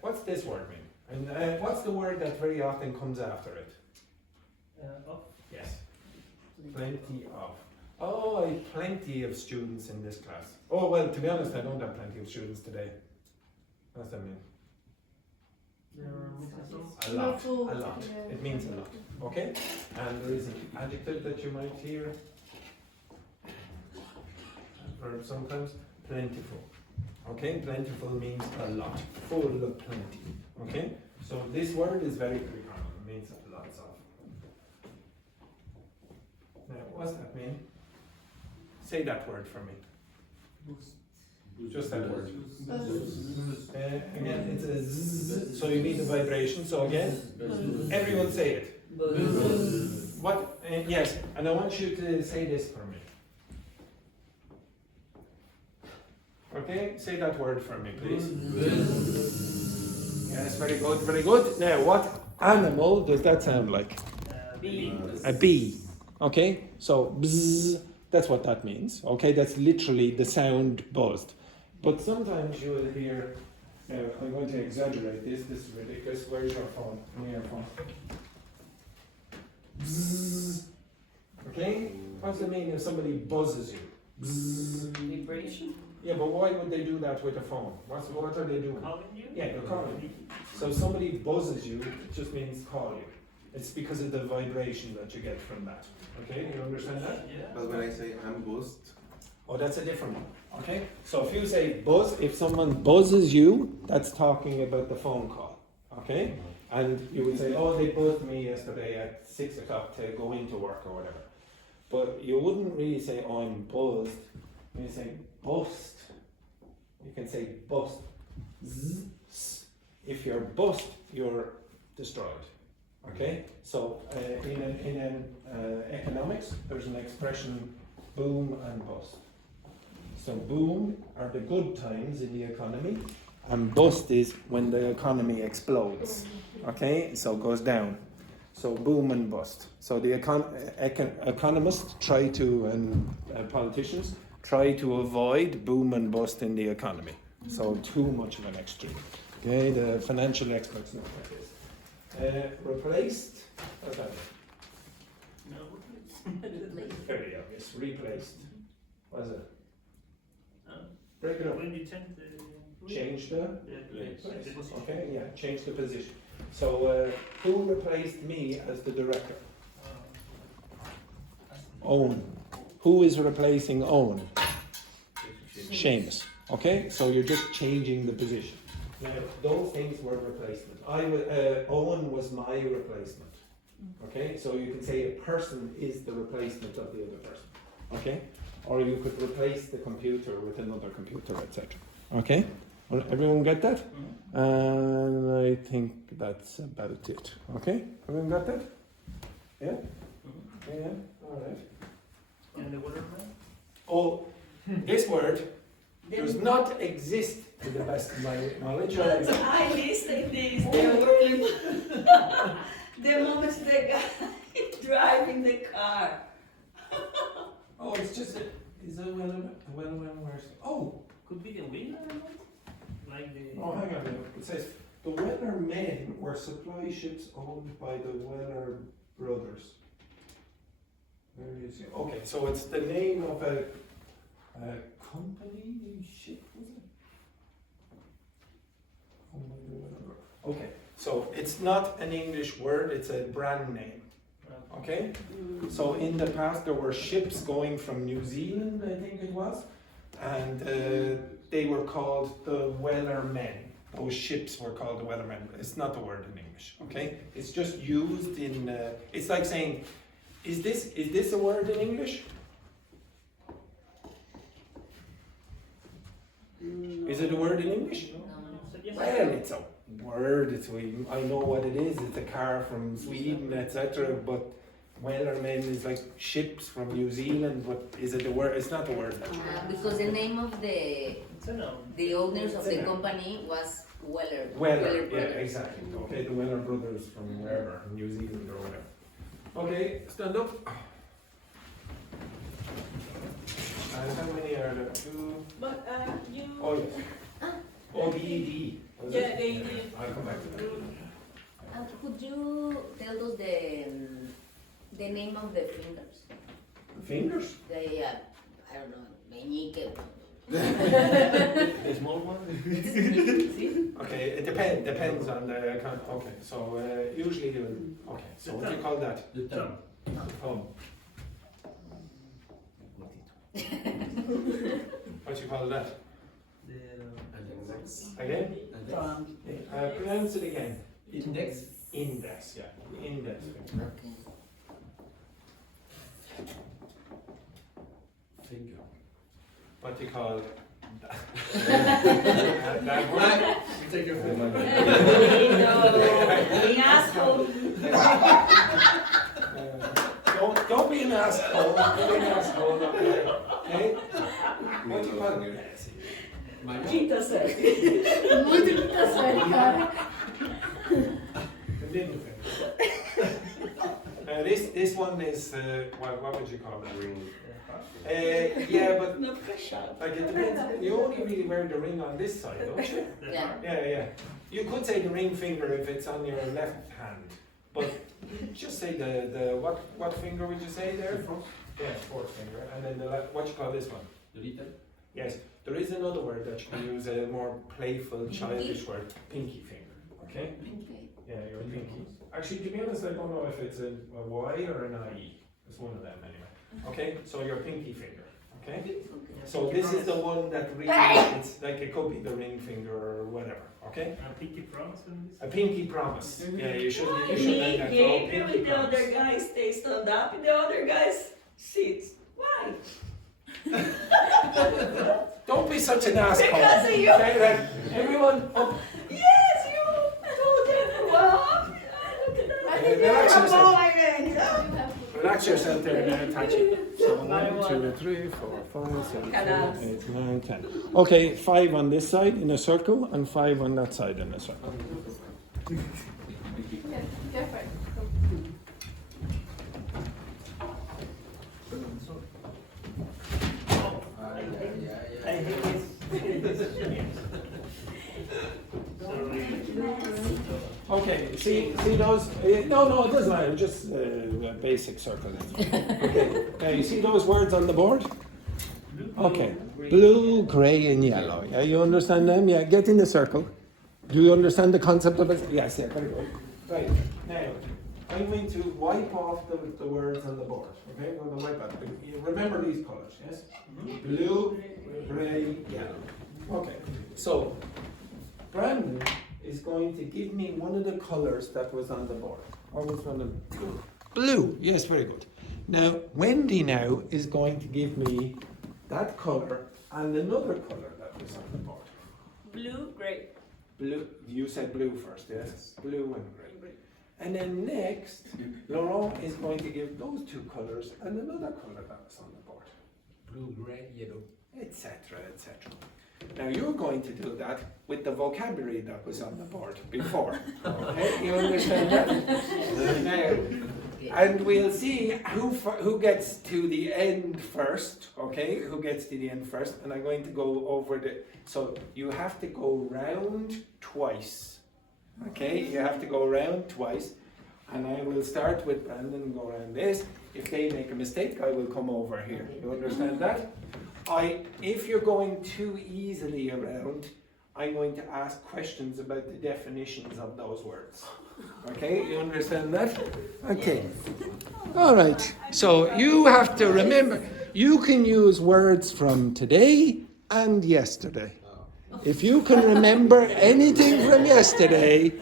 What's this word mean? And what's the word that very often comes after it? Of. Yes. Plenty of. Oh, I have plenty of students in this class. Oh, well, to be honest, I don't have plenty of students today. What's that mean? A lot. A lot. It means a lot. Okay? And there is an adjective that you might hear. Verb sometimes. Plentiful. Okay? Plentiful means a lot. Full of plenty. Okay? So this word is very, very common. It means lots of. Now, what's that mean? Say that word for me. Just that word. Again, it's a zzz, so you need the vibration. So again, everyone say it. What? Yes, and I want you to say this for me. Okay, say that word for me, please. Yes, very good, very good. Now, what animal does that sound like? A bee. Okay, so bzz, that's what that means. Okay, that's literally the sound buzzed. But sometimes you will hear, I'm going to exaggerate this is ridiculous. Where's your phone? Give me your phone. Bzzz. Okay? What's the meaning if somebody buzzes you? Bzzz. vibration. Yeah, but why would they do that with a phone? What are they doing? Calling you? Yeah, they're calling you. So if somebody buzzes you, it just means call you. It's because of the vibration that you get from that. Okay, you understand that? Yeah. But when I say I'm buzzed, Oh, that's a different one. Okay? So if you say buzz, if someone buzzes you, that's talking about the phone call. Okay? And you would say, oh, they buzzed me yesterday at 6 o'clock to go into work or whatever. But you wouldn't really say, oh, I'm buzzed. When you say bust, you can say bust. Zzz. If you're bust, you're destroyed. Okay, so in economics, there's an expression, boom and bust. So boom are the good times in the economy, and bust is when the economy explodes. Okay, so it goes down. So boom and bust. So the economists try to, and politicians try to avoid boom and bust in the economy. So too much of an extreme. Okay, the financial experts know what it is. Replaced. What's that? Very obvious. Replaced. What's it? Break it up. When you change Change the the place. Okay, yeah, change the position. So who replaced me as the director? Owen. Who is replacing Owen? Seamus. Okay, so you're just changing the position. Now, those things were replacement. Owen was my replacement. Okay, so you can say a person is the replacement of the other person. Okay, or you could replace the computer with another computer, etc. Okay, well, everyone get that? And I think that's about it. Okay, everyone got that? Yeah. Yeah. All right. and the waterman. Oh, this word does not exist to the best of my knowledge. But I listened this. They were the moment the guy driving the car. Oh, it's just is a well-known word. Oh, Could be the winner, like the. oh, hang on a minute. It says the Weller men were supply ships owned by the Weller brothers. Where is it? Okay, so it's the name of a company ship, was it? Okay, so it's not an English word, it's a brand name. Okay? So in the past there were ships going from New Zealand, I think it was, and they were called the Weller Men. Those ships were called the Weller Men. It's not the word in English, okay? It's just used in, it's like saying, is this a word in English? Is it a word in English? Well, it's a word. I know what it is. It's a car from Sweden, etc. But Wellerman is like ships from New Zealand. But is it a word? It's not a word. Because the name of the owners of the company was Weller. Weller, yeah, Brothers. exactly. Okay, the Weller brothers from wherever, New Zealand or whatever. Okay, stand up. And how many are there? Two. But you. Oh, yes. Oh, the ED. Yeah, the ED. I'll come back to that. Could you tell us the name of the fingers? Fingers? The I don't know, meñique. The small one? Okay, it depends on the kind. Okay, so usually you. Okay, so what do you call that? The thumb. Thumb. What do you call that? Again? Pronounce it again. Index. Index, yeah. The index finger. Okay. Finger. What do you call that one? Take your finger. Being asshole. Don't be an asshole. Don't be an asshole. Okay? What do you call it? Quinta série. Muito quinta série, cara. The middle finger. This one is what would you call it? Ring. Yeah, but Não fica chato. like it depends. You only really wear the ring on this side, don't you? Yeah. Yeah. You could say the ring finger if it's on your left hand, but just say the what finger would you say there? Yeah, fourth finger, and then the left. What you call this one? The little. Yes, there is another word that you can use, a more playful, childish word, pinky finger. Okay? Okay. Yeah, your pinky. Actually, to be honest, I don't know if it's a Y or an IE. It's one of them anyway. Okay, so your pinky finger. Okay? So this is the one that really, it's like it could be the ring finger or whatever. Okay? A pinky promise on this? A pinky promise. Yeah, you should Why learn me, that. Oh, Gabriel, pinky with the other promise. guys stay stand up and the other guys sit? Why? Don't be such an asshole. Because of you. Say that. Everyone up. Yes, you told everyone. Look at that. I didn't relax yourself. You have to Relax yourself there now, Tachi. So 1, 2, 3, 4, 5, 6, 7, 8, 9, 10. Okay, 5 on this side in a circle and 5 on that side in a circle. yeah, different. I hate this. Okay, see those? No, it doesn't matter. Just a basic circle. Okay, you see those words on the board? Okay, blue, grey, and yellow. Yeah, you understand them? Yeah, get in the circle. Do you understand the concept of it? Yes, yeah, very good. Right, now, I'm going to wipe off the words on the board. Okay, I'm going to wipe out. You remember these colours, yes? Blue, grey, yellow. Okay, so Brandon is going to give me one of the colours that was on the board. What was on the board? Blue. Yes, very good. Now, Wendy now is going to give me that colour and another colour that was on the board. Blue, gray. Blue. You said blue first, yes? Blue and grey. And then next, Laurent is going to give those two colours and another colour that was on the board. Blue, grey, yellow. Etc., etc. Now you're going to do that with the vocabulary that was on the board before. Okay, you understand that? Now, and we'll see who gets to the end first. Okay, who gets to the end first? And I'm going to go over the. So you have to go round twice. Okay, you have to go round twice, and I will start with Brandon and go around this. If they make a mistake, I will come over here. You understand that? If you're going too easily around, I'm going to ask questions about the definitions of those words. Okay, you understand that? Okay. All right. So you have to remember, you can use words from today and yesterday. If you can remember anything from yesterday,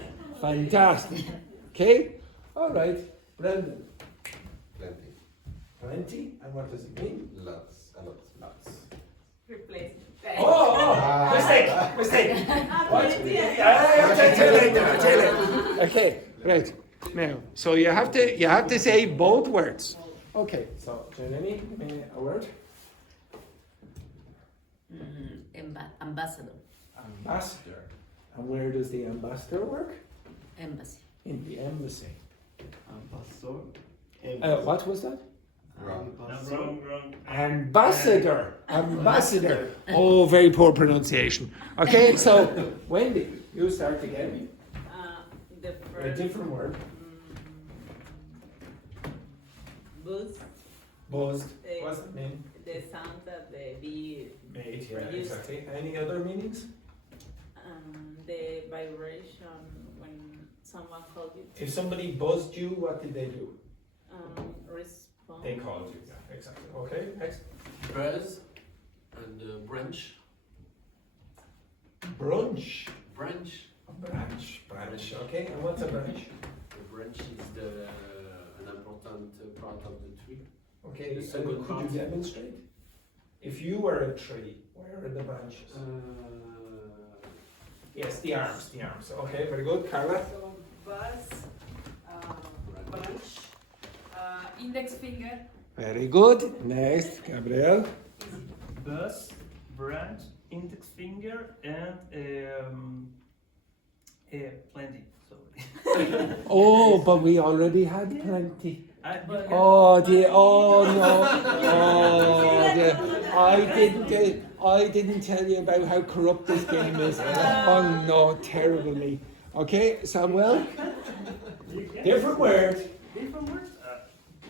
fantastic. Okay? All right. Brendan. Plenty. Plenty? And what does it mean? Lots. A lot. Lots. Replace. Mistake. What? Tell it. Okay, right. Now, so you have to say both words. Okay, so Janani, give me a word. Ambassador. Ambassador. And where does the ambassador work? Embassy. In the embassy. Ambassador. What was that? Wrong. Wrong. Ambassador. Oh, very poor pronunciation. Okay, so Wendy, you start again. The A first. different word. Buzz. Buzzed. What's it mean? The sound that the bee. Made, yeah, Produced. exactly. Any other meanings? The vibration when someone called you. If somebody buzzed you, what did they do? Respond. They called you, yeah, exactly. Okay, next. Buzz and branch. Brunch. Branch. Branch, okay. And what's a branch? The branch is an important part of the tree. Okay, The so second could part. you demonstrate? If you were a tree, where are the branches? Yes, the arms. Okay, very good. Carla? So buzz, branch, index finger. Very good. Next, Gabriel. Buzz, branch, index finger, and plenty. Sorry. Oh, but we already had plenty. But Oh dear! Oh no! Oh dear! I didn't tell you about how corrupt this game is. Oh no! Terrible me. Okay, Samuel. Different word. different words.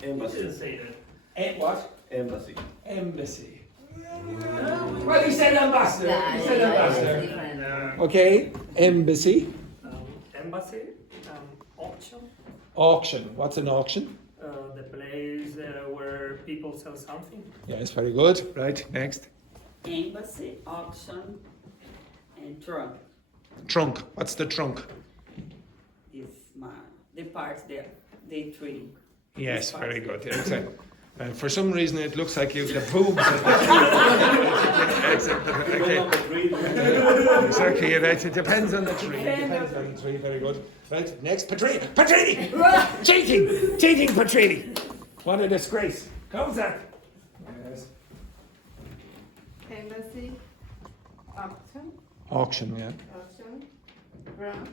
You Embassy. didn't say that. What? Embassy. Embassy. Well, he said ambassador. He said ambassador. Different. Okay, embassy. Embassy, auction, Auction. What's an auction? the place where people sell something. Yes, very good. Right. Next. Embassy, auction, and trunk Trunk. What's the trunk? is the part there. They tree. Yes, very good. Yeah, exactly. And for some reason, it looks like you've the boobs. Okay. Exactly. It depends on the tree. Very good. Right. Next, Patrine. Patrine. Cheating, Patrine. What a disgrace. Comes that. Yes. Embassy. Auction. Auction. Yeah. Auction. Trunk.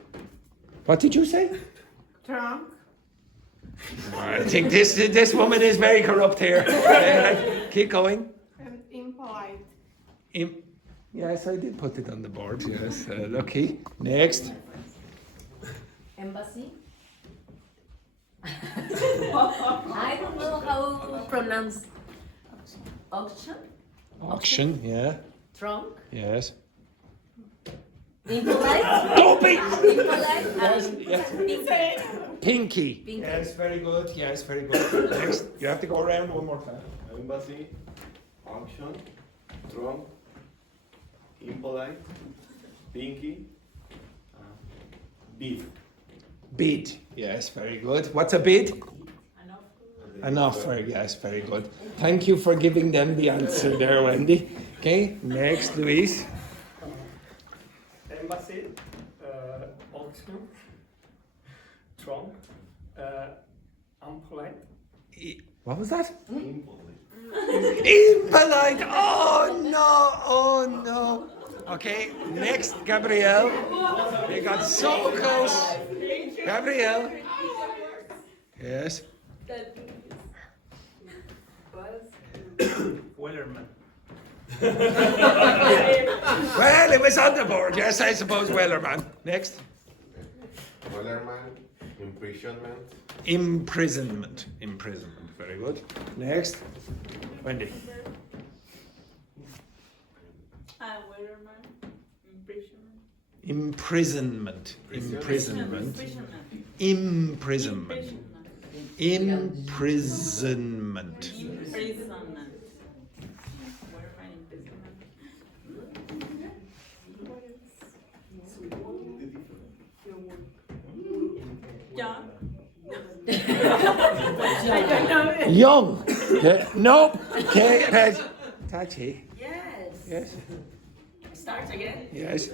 What did you say? Trunk. I think this woman is very corrupt here. Keep going. Impolite. Yes, I did put it on the board. Yes, lucky. Next. Embassy. I don't know how to pronounce auction. Auction. Yeah. Trunk. Yes. Impolite. Don't be. Impolite. Yes. Pinky. Yes, very good. Yes, very good. Next, you have to go around one more time. Embassy, auction, trunk, impolite, pinky, bid. Bid. Yes, very good. What's a bid? An offer. Yes, very good. Thank you for giving them the answer there, Wendy. Okay, next, Louise. Embassy, auction, trunk, unpolite. What was that? Impolite. Impolite. Oh no. Okay, next, Gabrielle. You got so close. Gabrielle. Yes. Wellerman. Well, it was on the board. Yes, I suppose Wellerman. Next. Wellerman, imprisonment. Imprisonment. Very good. Next. Wendy. Wellerman. Imprisonment. Imprisonment. Imprisonment. Imprisonment. Young. Yeah. Nope. Okay. Right. Tachi. Yes. Start again? Yes.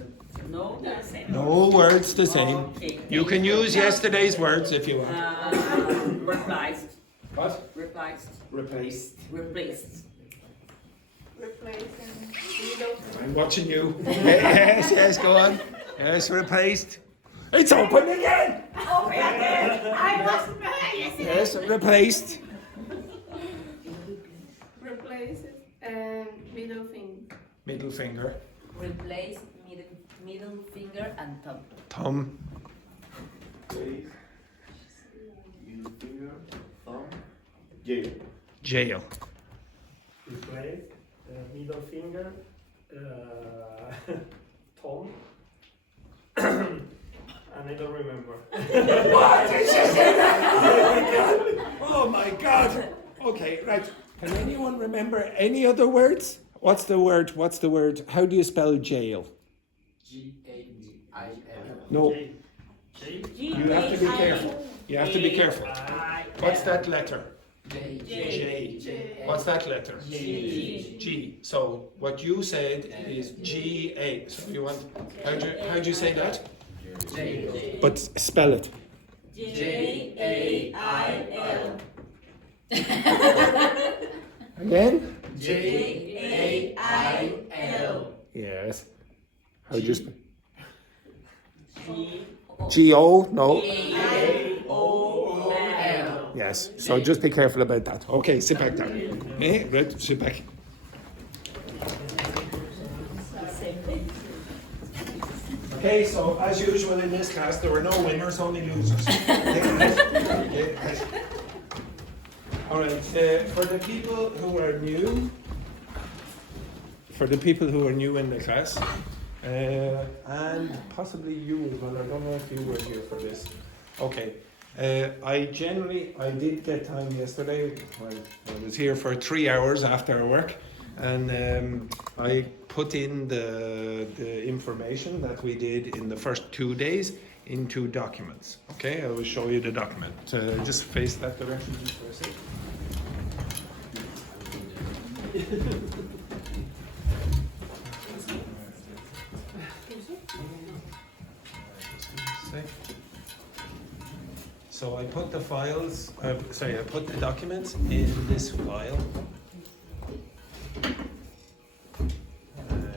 No, the same. No words the same. Okay. You can use yesterday's words if you want. Replaced. What? Replaced. Replaced. Replaced. Replacing. I'm watching you. Yes, go on. Yes, replaced. It's open again. Open again. I was Yes, replaced. Replace it and middle finger. Middle finger. Replace middle finger and thumb. Thumb. Place, middle finger, thumb, jail. Jail. Replace, middle finger, thumb. And I don't remember. What? Did she say that? Oh my God. Okay, right. Can anyone remember any other words? What's the word? How do you spell jail? G-A-I-L. No. J. You have to be careful. You have to be careful. What's that letter? J. J. What's that letter? G. G. So what you said is G-A. So you want, how'd you say that? J. But spell it. J-A-I-L. Again? J-A-I-L. Yes. How'd you spell? G-O? No. A-O-O-L. Yes. So just be careful about that. Okay, sit back down. Okay, right, sit back. Okay, so as usual in this class, there were no winners, only losers. All right, for the people who are new, in the class, and possibly you as well, I don't know if you were here for this. Okay, I did get time yesterday. Well, I was here for 3 hours after work, and I put in the information that we did in the first 2 days into documents. Okay, I will show you the document. Just face that direction for a second. So I put the files, I put the documents in this file.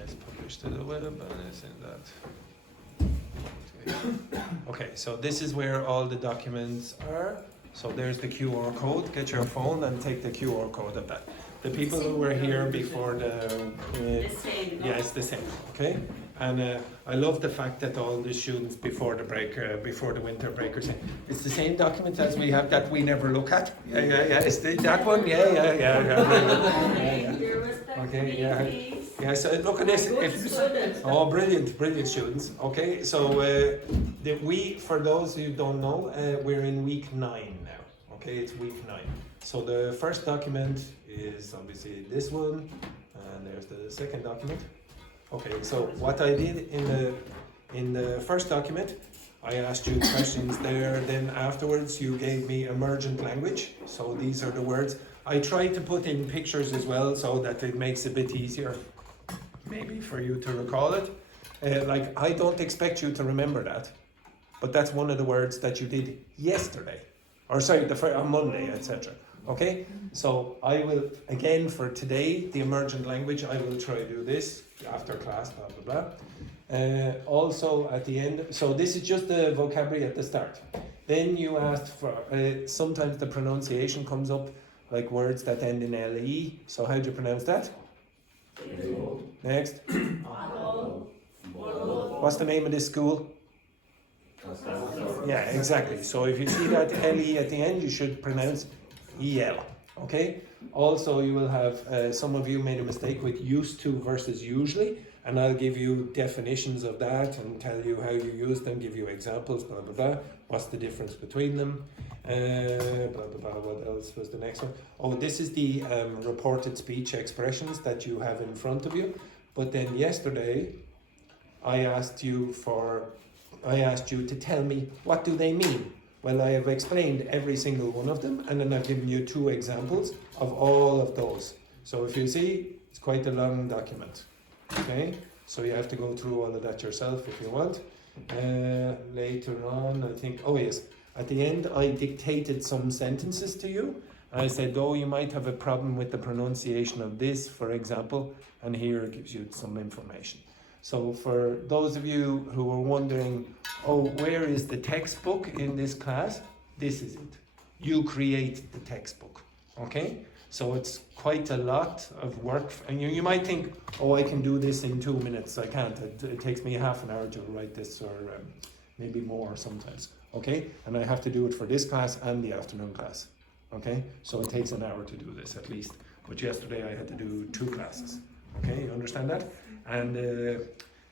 It's published to the web and it's in that. Okay, so this is where all the documents are. So there's the QR code. Get your phone and take the QR code of that. The people who were here before The same. yeah, it's the same. Okay, and I love the fact that all the students before the break, before the winter break, are saying it's the same document as we have that we never look at. Yeah. It's that one. Yeah. Okay, yeah. Yeah, so look at this. Oh, brilliant students. Okay, so for those who don't know, we're in week 9 now. Okay, it's week 9. So the first document is obviously this one, and there's the second document. Okay, so what I did in the first document, I asked you questions there, then afterwards you gave me emergent language. So these are the words. I tried to put in pictures as well so that it makes it a bit easier maybe for you to recall it. Like, I don't expect you to remember that, but that's one of the words that you did yesterday, or sorry, on Monday, etc. Okay, so I will, again for today, the emergent language, I will try to do this after class, blah, blah, blah. Also at the end, so this is just the vocabulary at the start. Then you asked for, sometimes the pronunciation comes up, like words that end in LE. So how do you pronounce that? Next. What's the name of this school? Yeah, exactly. So if you see that LE at the end, you should pronounce EL. Okay? Also, you will have, some of you made a mistake with used to versus usually, and I'll give you definitions of that and tell you how you use them, give you examples, blah, blah, blah. What's the difference between them? Blah, blah, blah. What else was the next one? Oh, this is the reported speech expressions that you have in front of you. But then yesterday, I asked you to tell me, what do they mean? Well, I have explained every single one of them, and then I've given you 2 examples of all of those. So if you see, it's quite a long document. Okay, so you have to go through all of that yourself if you want. Later on, I think, oh yes, at the end I dictated some sentences to you. I said, oh, you might have a problem with the pronunciation of this, for example, and here it gives you some information. So for those of you who are wondering, oh, where is the textbook in this class? This is it. You create the textbook, okay? So it's quite a lot of work, and you might think, oh, I can do this in 2 minutes. I can't. It takes me half an hour to write this, or maybe more sometimes, okay? And I have to do it for this class and the afternoon class, okay? So it takes an hour to do this at least. But yesterday I had to do 2 classes, okay? You understand that? And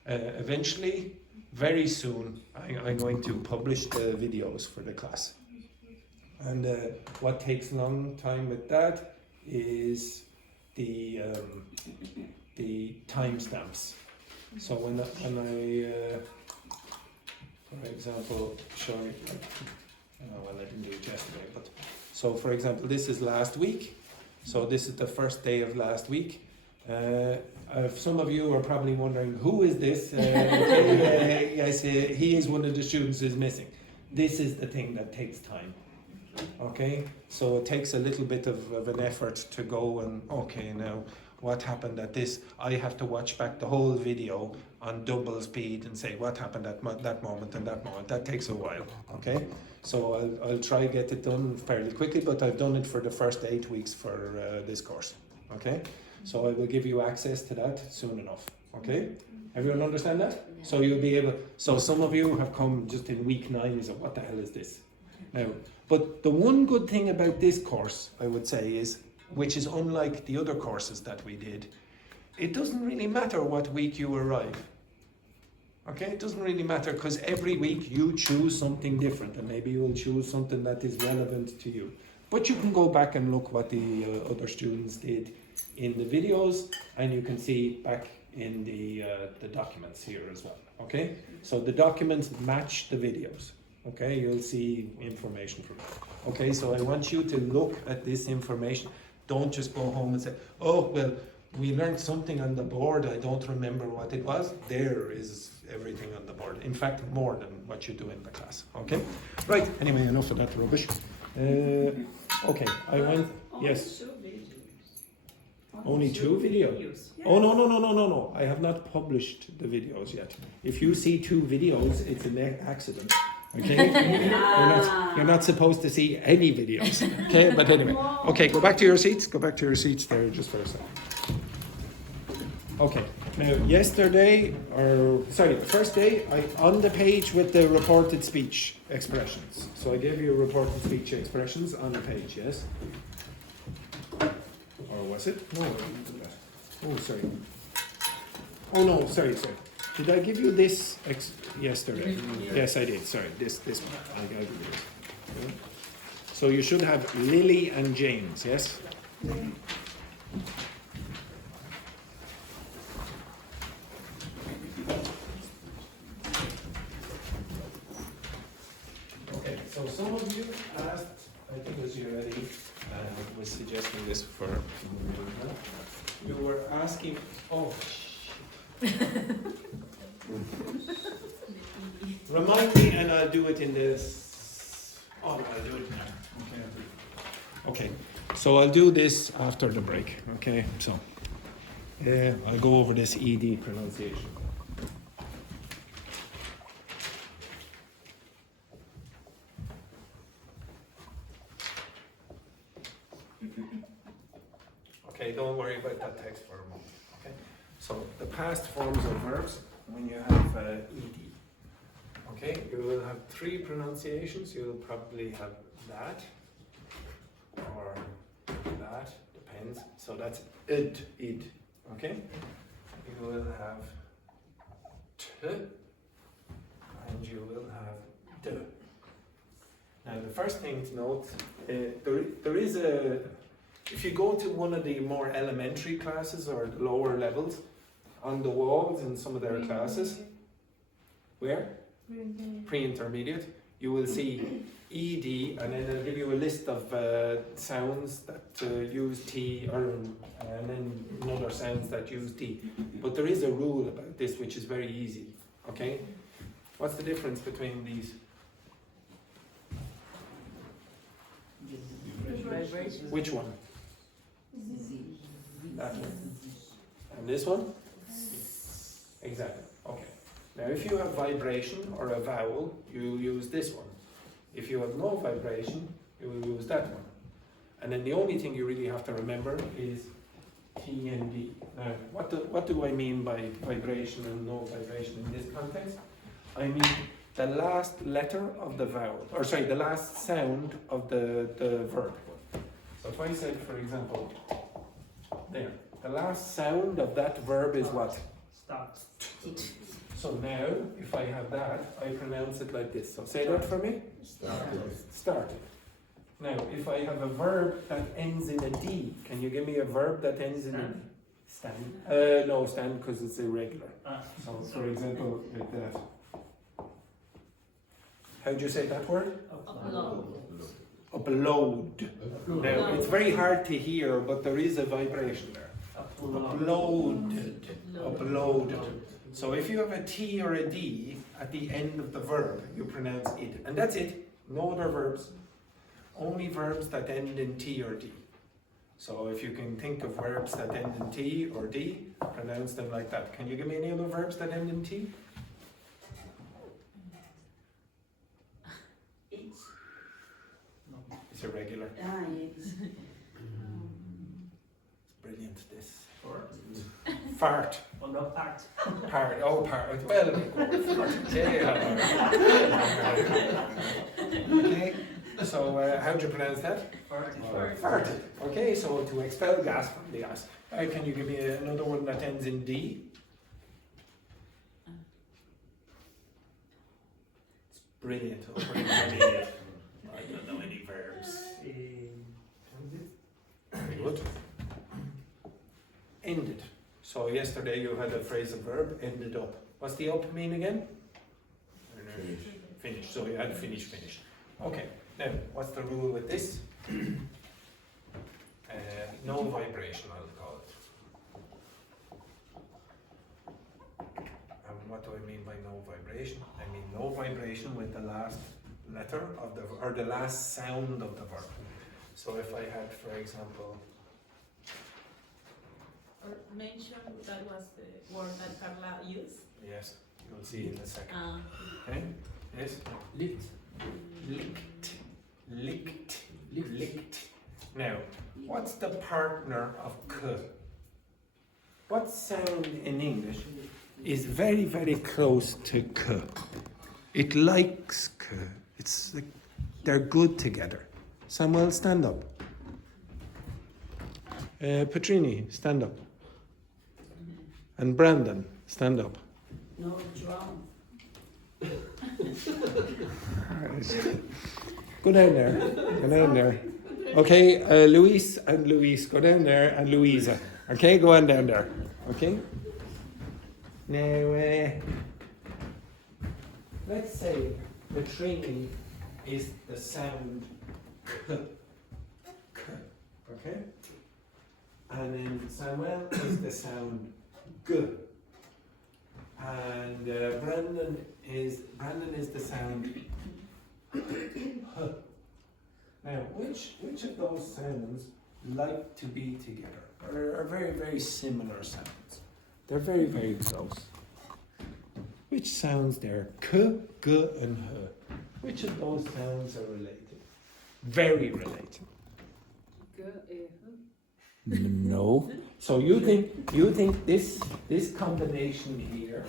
eventually, very soon, I'm going to publish the videos for the class. And what takes a long time with that is the timestamps. So when I for example, show you, well, I didn't do it yesterday, but so for example, this is last week. So this is the first day of last week. Some of you are probably wondering, who is this? Yes, he is one of the students who is missing. This is the thing that takes time. Okay, so it takes a little bit of an effort to go and, okay, now what happened at this? I have to watch back the whole video on double speed and say what happened at that moment and that moment. That takes a while, okay? So I'll try to get it done fairly quickly, but I've done it for the first 8 weeks for this course, okay? So I will give you access to that soon enough, okay? Everyone understand that? So you'll be able, so some of you have come just in week 9, you say, what the hell is this? Now, but the one good thing about this course, I would say, is, which is unlike the other courses that we did, it doesn't really matter what week you arrive. Okay, it doesn't really matter, because every week you choose something different, and maybe you'll choose something that is relevant to you. But you can go back and look what the other students did in the videos, and you can see back in the documents here as well. Okay, so the documents match the videos. Okay, you'll see information from it. Okay, so I want you to look at this information. Don't just go home and say, oh, well, we learned something on the board, I don't remember what it was. There is everything on the board. In fact, more than what you do in the class, okay? Right, anyway, enough of that rubbish. Okay, I went, yes. Only 2 videos? Oh, no. I have not published the videos yet. If you see 2 videos, it's an accident. Okay? You're not supposed to see any videos. Okay? But anyway. Okay, go back to your seats. Go back to your seats there just for a second. Okay. Now, yesterday, the first day, on the page with the reported speech expressions. So I gave you reported speech expressions on the page, yes? Or was it? No. Oh, sorry. Oh, no, sorry. Did I give you this yesterday? Yes, I did. Sorry, this one. I'll give you this. Okay. So you should have Lily and James, yes? Okay, so some of you asked, I think it was you already, was suggesting this for, you were asking, oh, remind me and I'll do it in this, I'll do it now. Okay, so I'll do this after the break, okay, so, I'll go over this ED pronunciation. Okay, don't worry about that text for a moment. Okay, so the past forms of verbs when you have ed. Okay, you will have 3 pronunciations. You will probably have that or that, depends. So that's id. Okay, you will have t and you will have d. Now the first thing to note, there is a. If you go to one of the more elementary classes or the lower levels, on the walls in some of their classes, where? Pre-intermediate, you will see ED, and then it'll give you a list of sounds that use T, and then other sounds that use D. But there is a rule about this which is very easy, okay? What's the difference between these? Which one? That one. And this one? Exactly. Okay. Now if you have vibration or a vowel, you use this one. If you have no vibration, you will use that one. And then the only thing you really have to remember is T and D. Now, what do I mean by vibration and no vibration in this context? I mean the last letter of the vowel, or sorry, the last sound of the verb. So if I said, for example, there, the last sound of that verb is what? Start. So now, if I have that, I pronounce it like this. So say that for me. Started. Now, if I have a verb that ends in a D, can you give me a verb that ends in a D? Stand. No, stand because it's irregular. So, for example, like that. How do you say that word? Upload. Upload. Now, it's very hard to hear, but there is a vibration there. Uploaded. Uploaded. So if you have a T or a D at the end of the verb, you pronounce it. And that's it. No other verbs. Only verbs that end in T or D. So if you can think of verbs that end in T or D, pronounce them like that. Can you give me any other verbs that end in T? It's irregular. It's Brilliant, this. Fart. Oh, no, part. Part. Oh, part. Well, okay. So, how do you pronounce that? Fart. Okay, so to expel gas from the ass. Can you give me another one that ends in D? It's brilliant. Oh, brilliant. I don't know any verbs. Very good. Ended. So yesterday you had a phrasal verb, ended up. What's the up mean again? Finish. So you had finish. Okay. Now, what's the rule with this? or the last sound of the verb. So if I had, for example, Or mention that was the word that Carla used. yes, you'll see in a second. Ah. Okay? Yes? Licked. Licked. Licked. Licked. Now, what's the partner of k? What sound in English is very, very close to k? It likes k. It's like they're good together. Samuel, stand up. Patrine, stand up. And Brandon, stand up. No drum. Go down there. Go down there. Okay, Luis and Luis, go down there, and Louisa. Okay, go on down there. Okay? Now, let's say Patrine is the sound k. K. Okay? And then Samuel is the sound g. And Brandon is the sound h. Now, which of those sounds like to be together? Are very, very similar sounds. They're very, very close. Which sounds there? K, g, and h. Which of those sounds are related? Very related. No. So you think this combination here,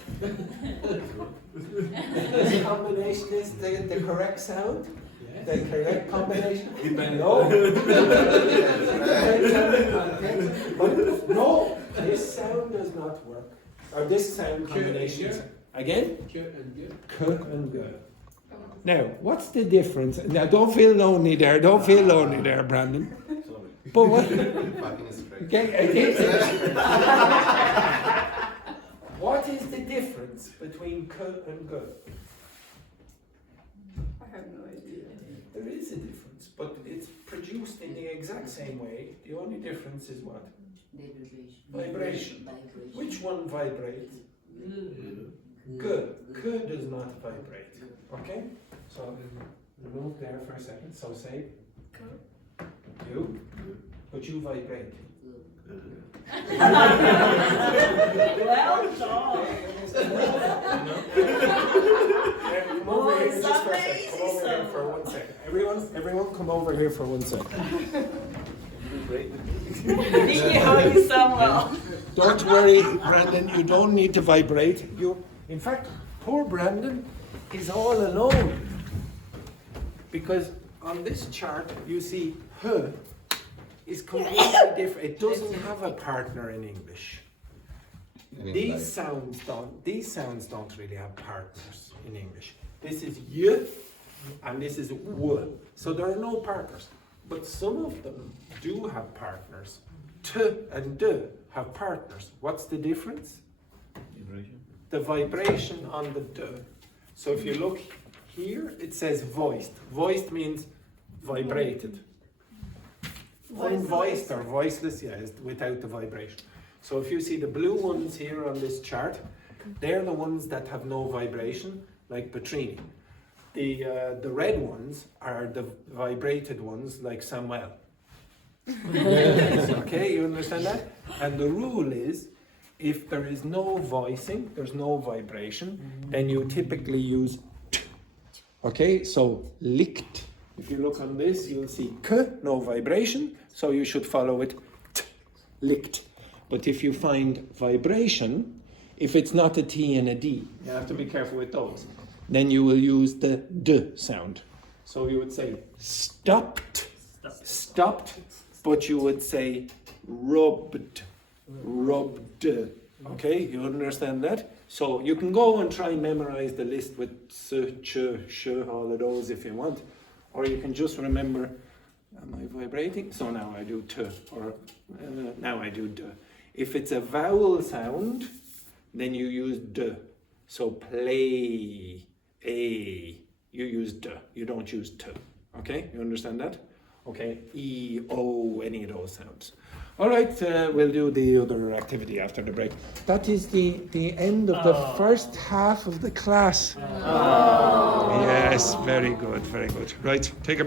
this combination is the correct sound? The correct combination? No. But no, this sound does not work. Or this sound combination. Again? K and G. K and G. Now, what's the difference? Now, don't feel lonely there. Don't feel lonely there, Brandon. Sorry. But what? Fucking straight. Okay, what is the difference between K and G? I have no idea. There is a difference, but it's produced in the exact same way. The only difference is what? Vibration. Which one vibrates? G. K does not vibrate. Okay? So remove there for a second. So say you, but you vibrate. Well done. Come over here just for a second. Come over here for 1 second. Everyone come over here for 1 second. Vicky, how you Samuel? Don't worry, Brandon, you don't need to vibrate. In fact, poor Brandon is all alone. Because on this chart, you see h is completely different. It doesn't have a partner in English. These sounds don't really have partners in English. This is y and this is w. So there are no partners. But some of them do have partners. T and d have partners. What's the difference? Vibration. The vibration on the d. So if you look here, it says voiced. Voiced means vibrated. Unvoiced or voiceless, yeah, is without the vibration. So if you see the blue ones here on this chart, they're the ones that have no vibration, like Patrine. The red ones are the vibrated ones, like Samuel. Okay, you understand that? And the rule is, if there is no voicing, there's no vibration, then you typically use t. Okay, so licked. If you look on this, you'll see k, no vibration, so you should follow it t, licked. But if you find vibration, if it's not a T and a D, you have to be careful with those, then you will use the D sound. So you would say stopped, stopped, but you would say rubbed, rubbed. Okay, you understand that? So you can go and try and memorize the list with s, ch, sh, all of those if you want. Or you can just remember, am I vibrating? So now I do t, or now I do d. If it's a vowel sound, then you use d. So play, a, you use d, you don't use t. Okay, you understand that? Okay, e, o, any of those sounds. All right, we'll do the other activity after the break. That is the end of the first half of the class. Yes, very good, very good. Right, take a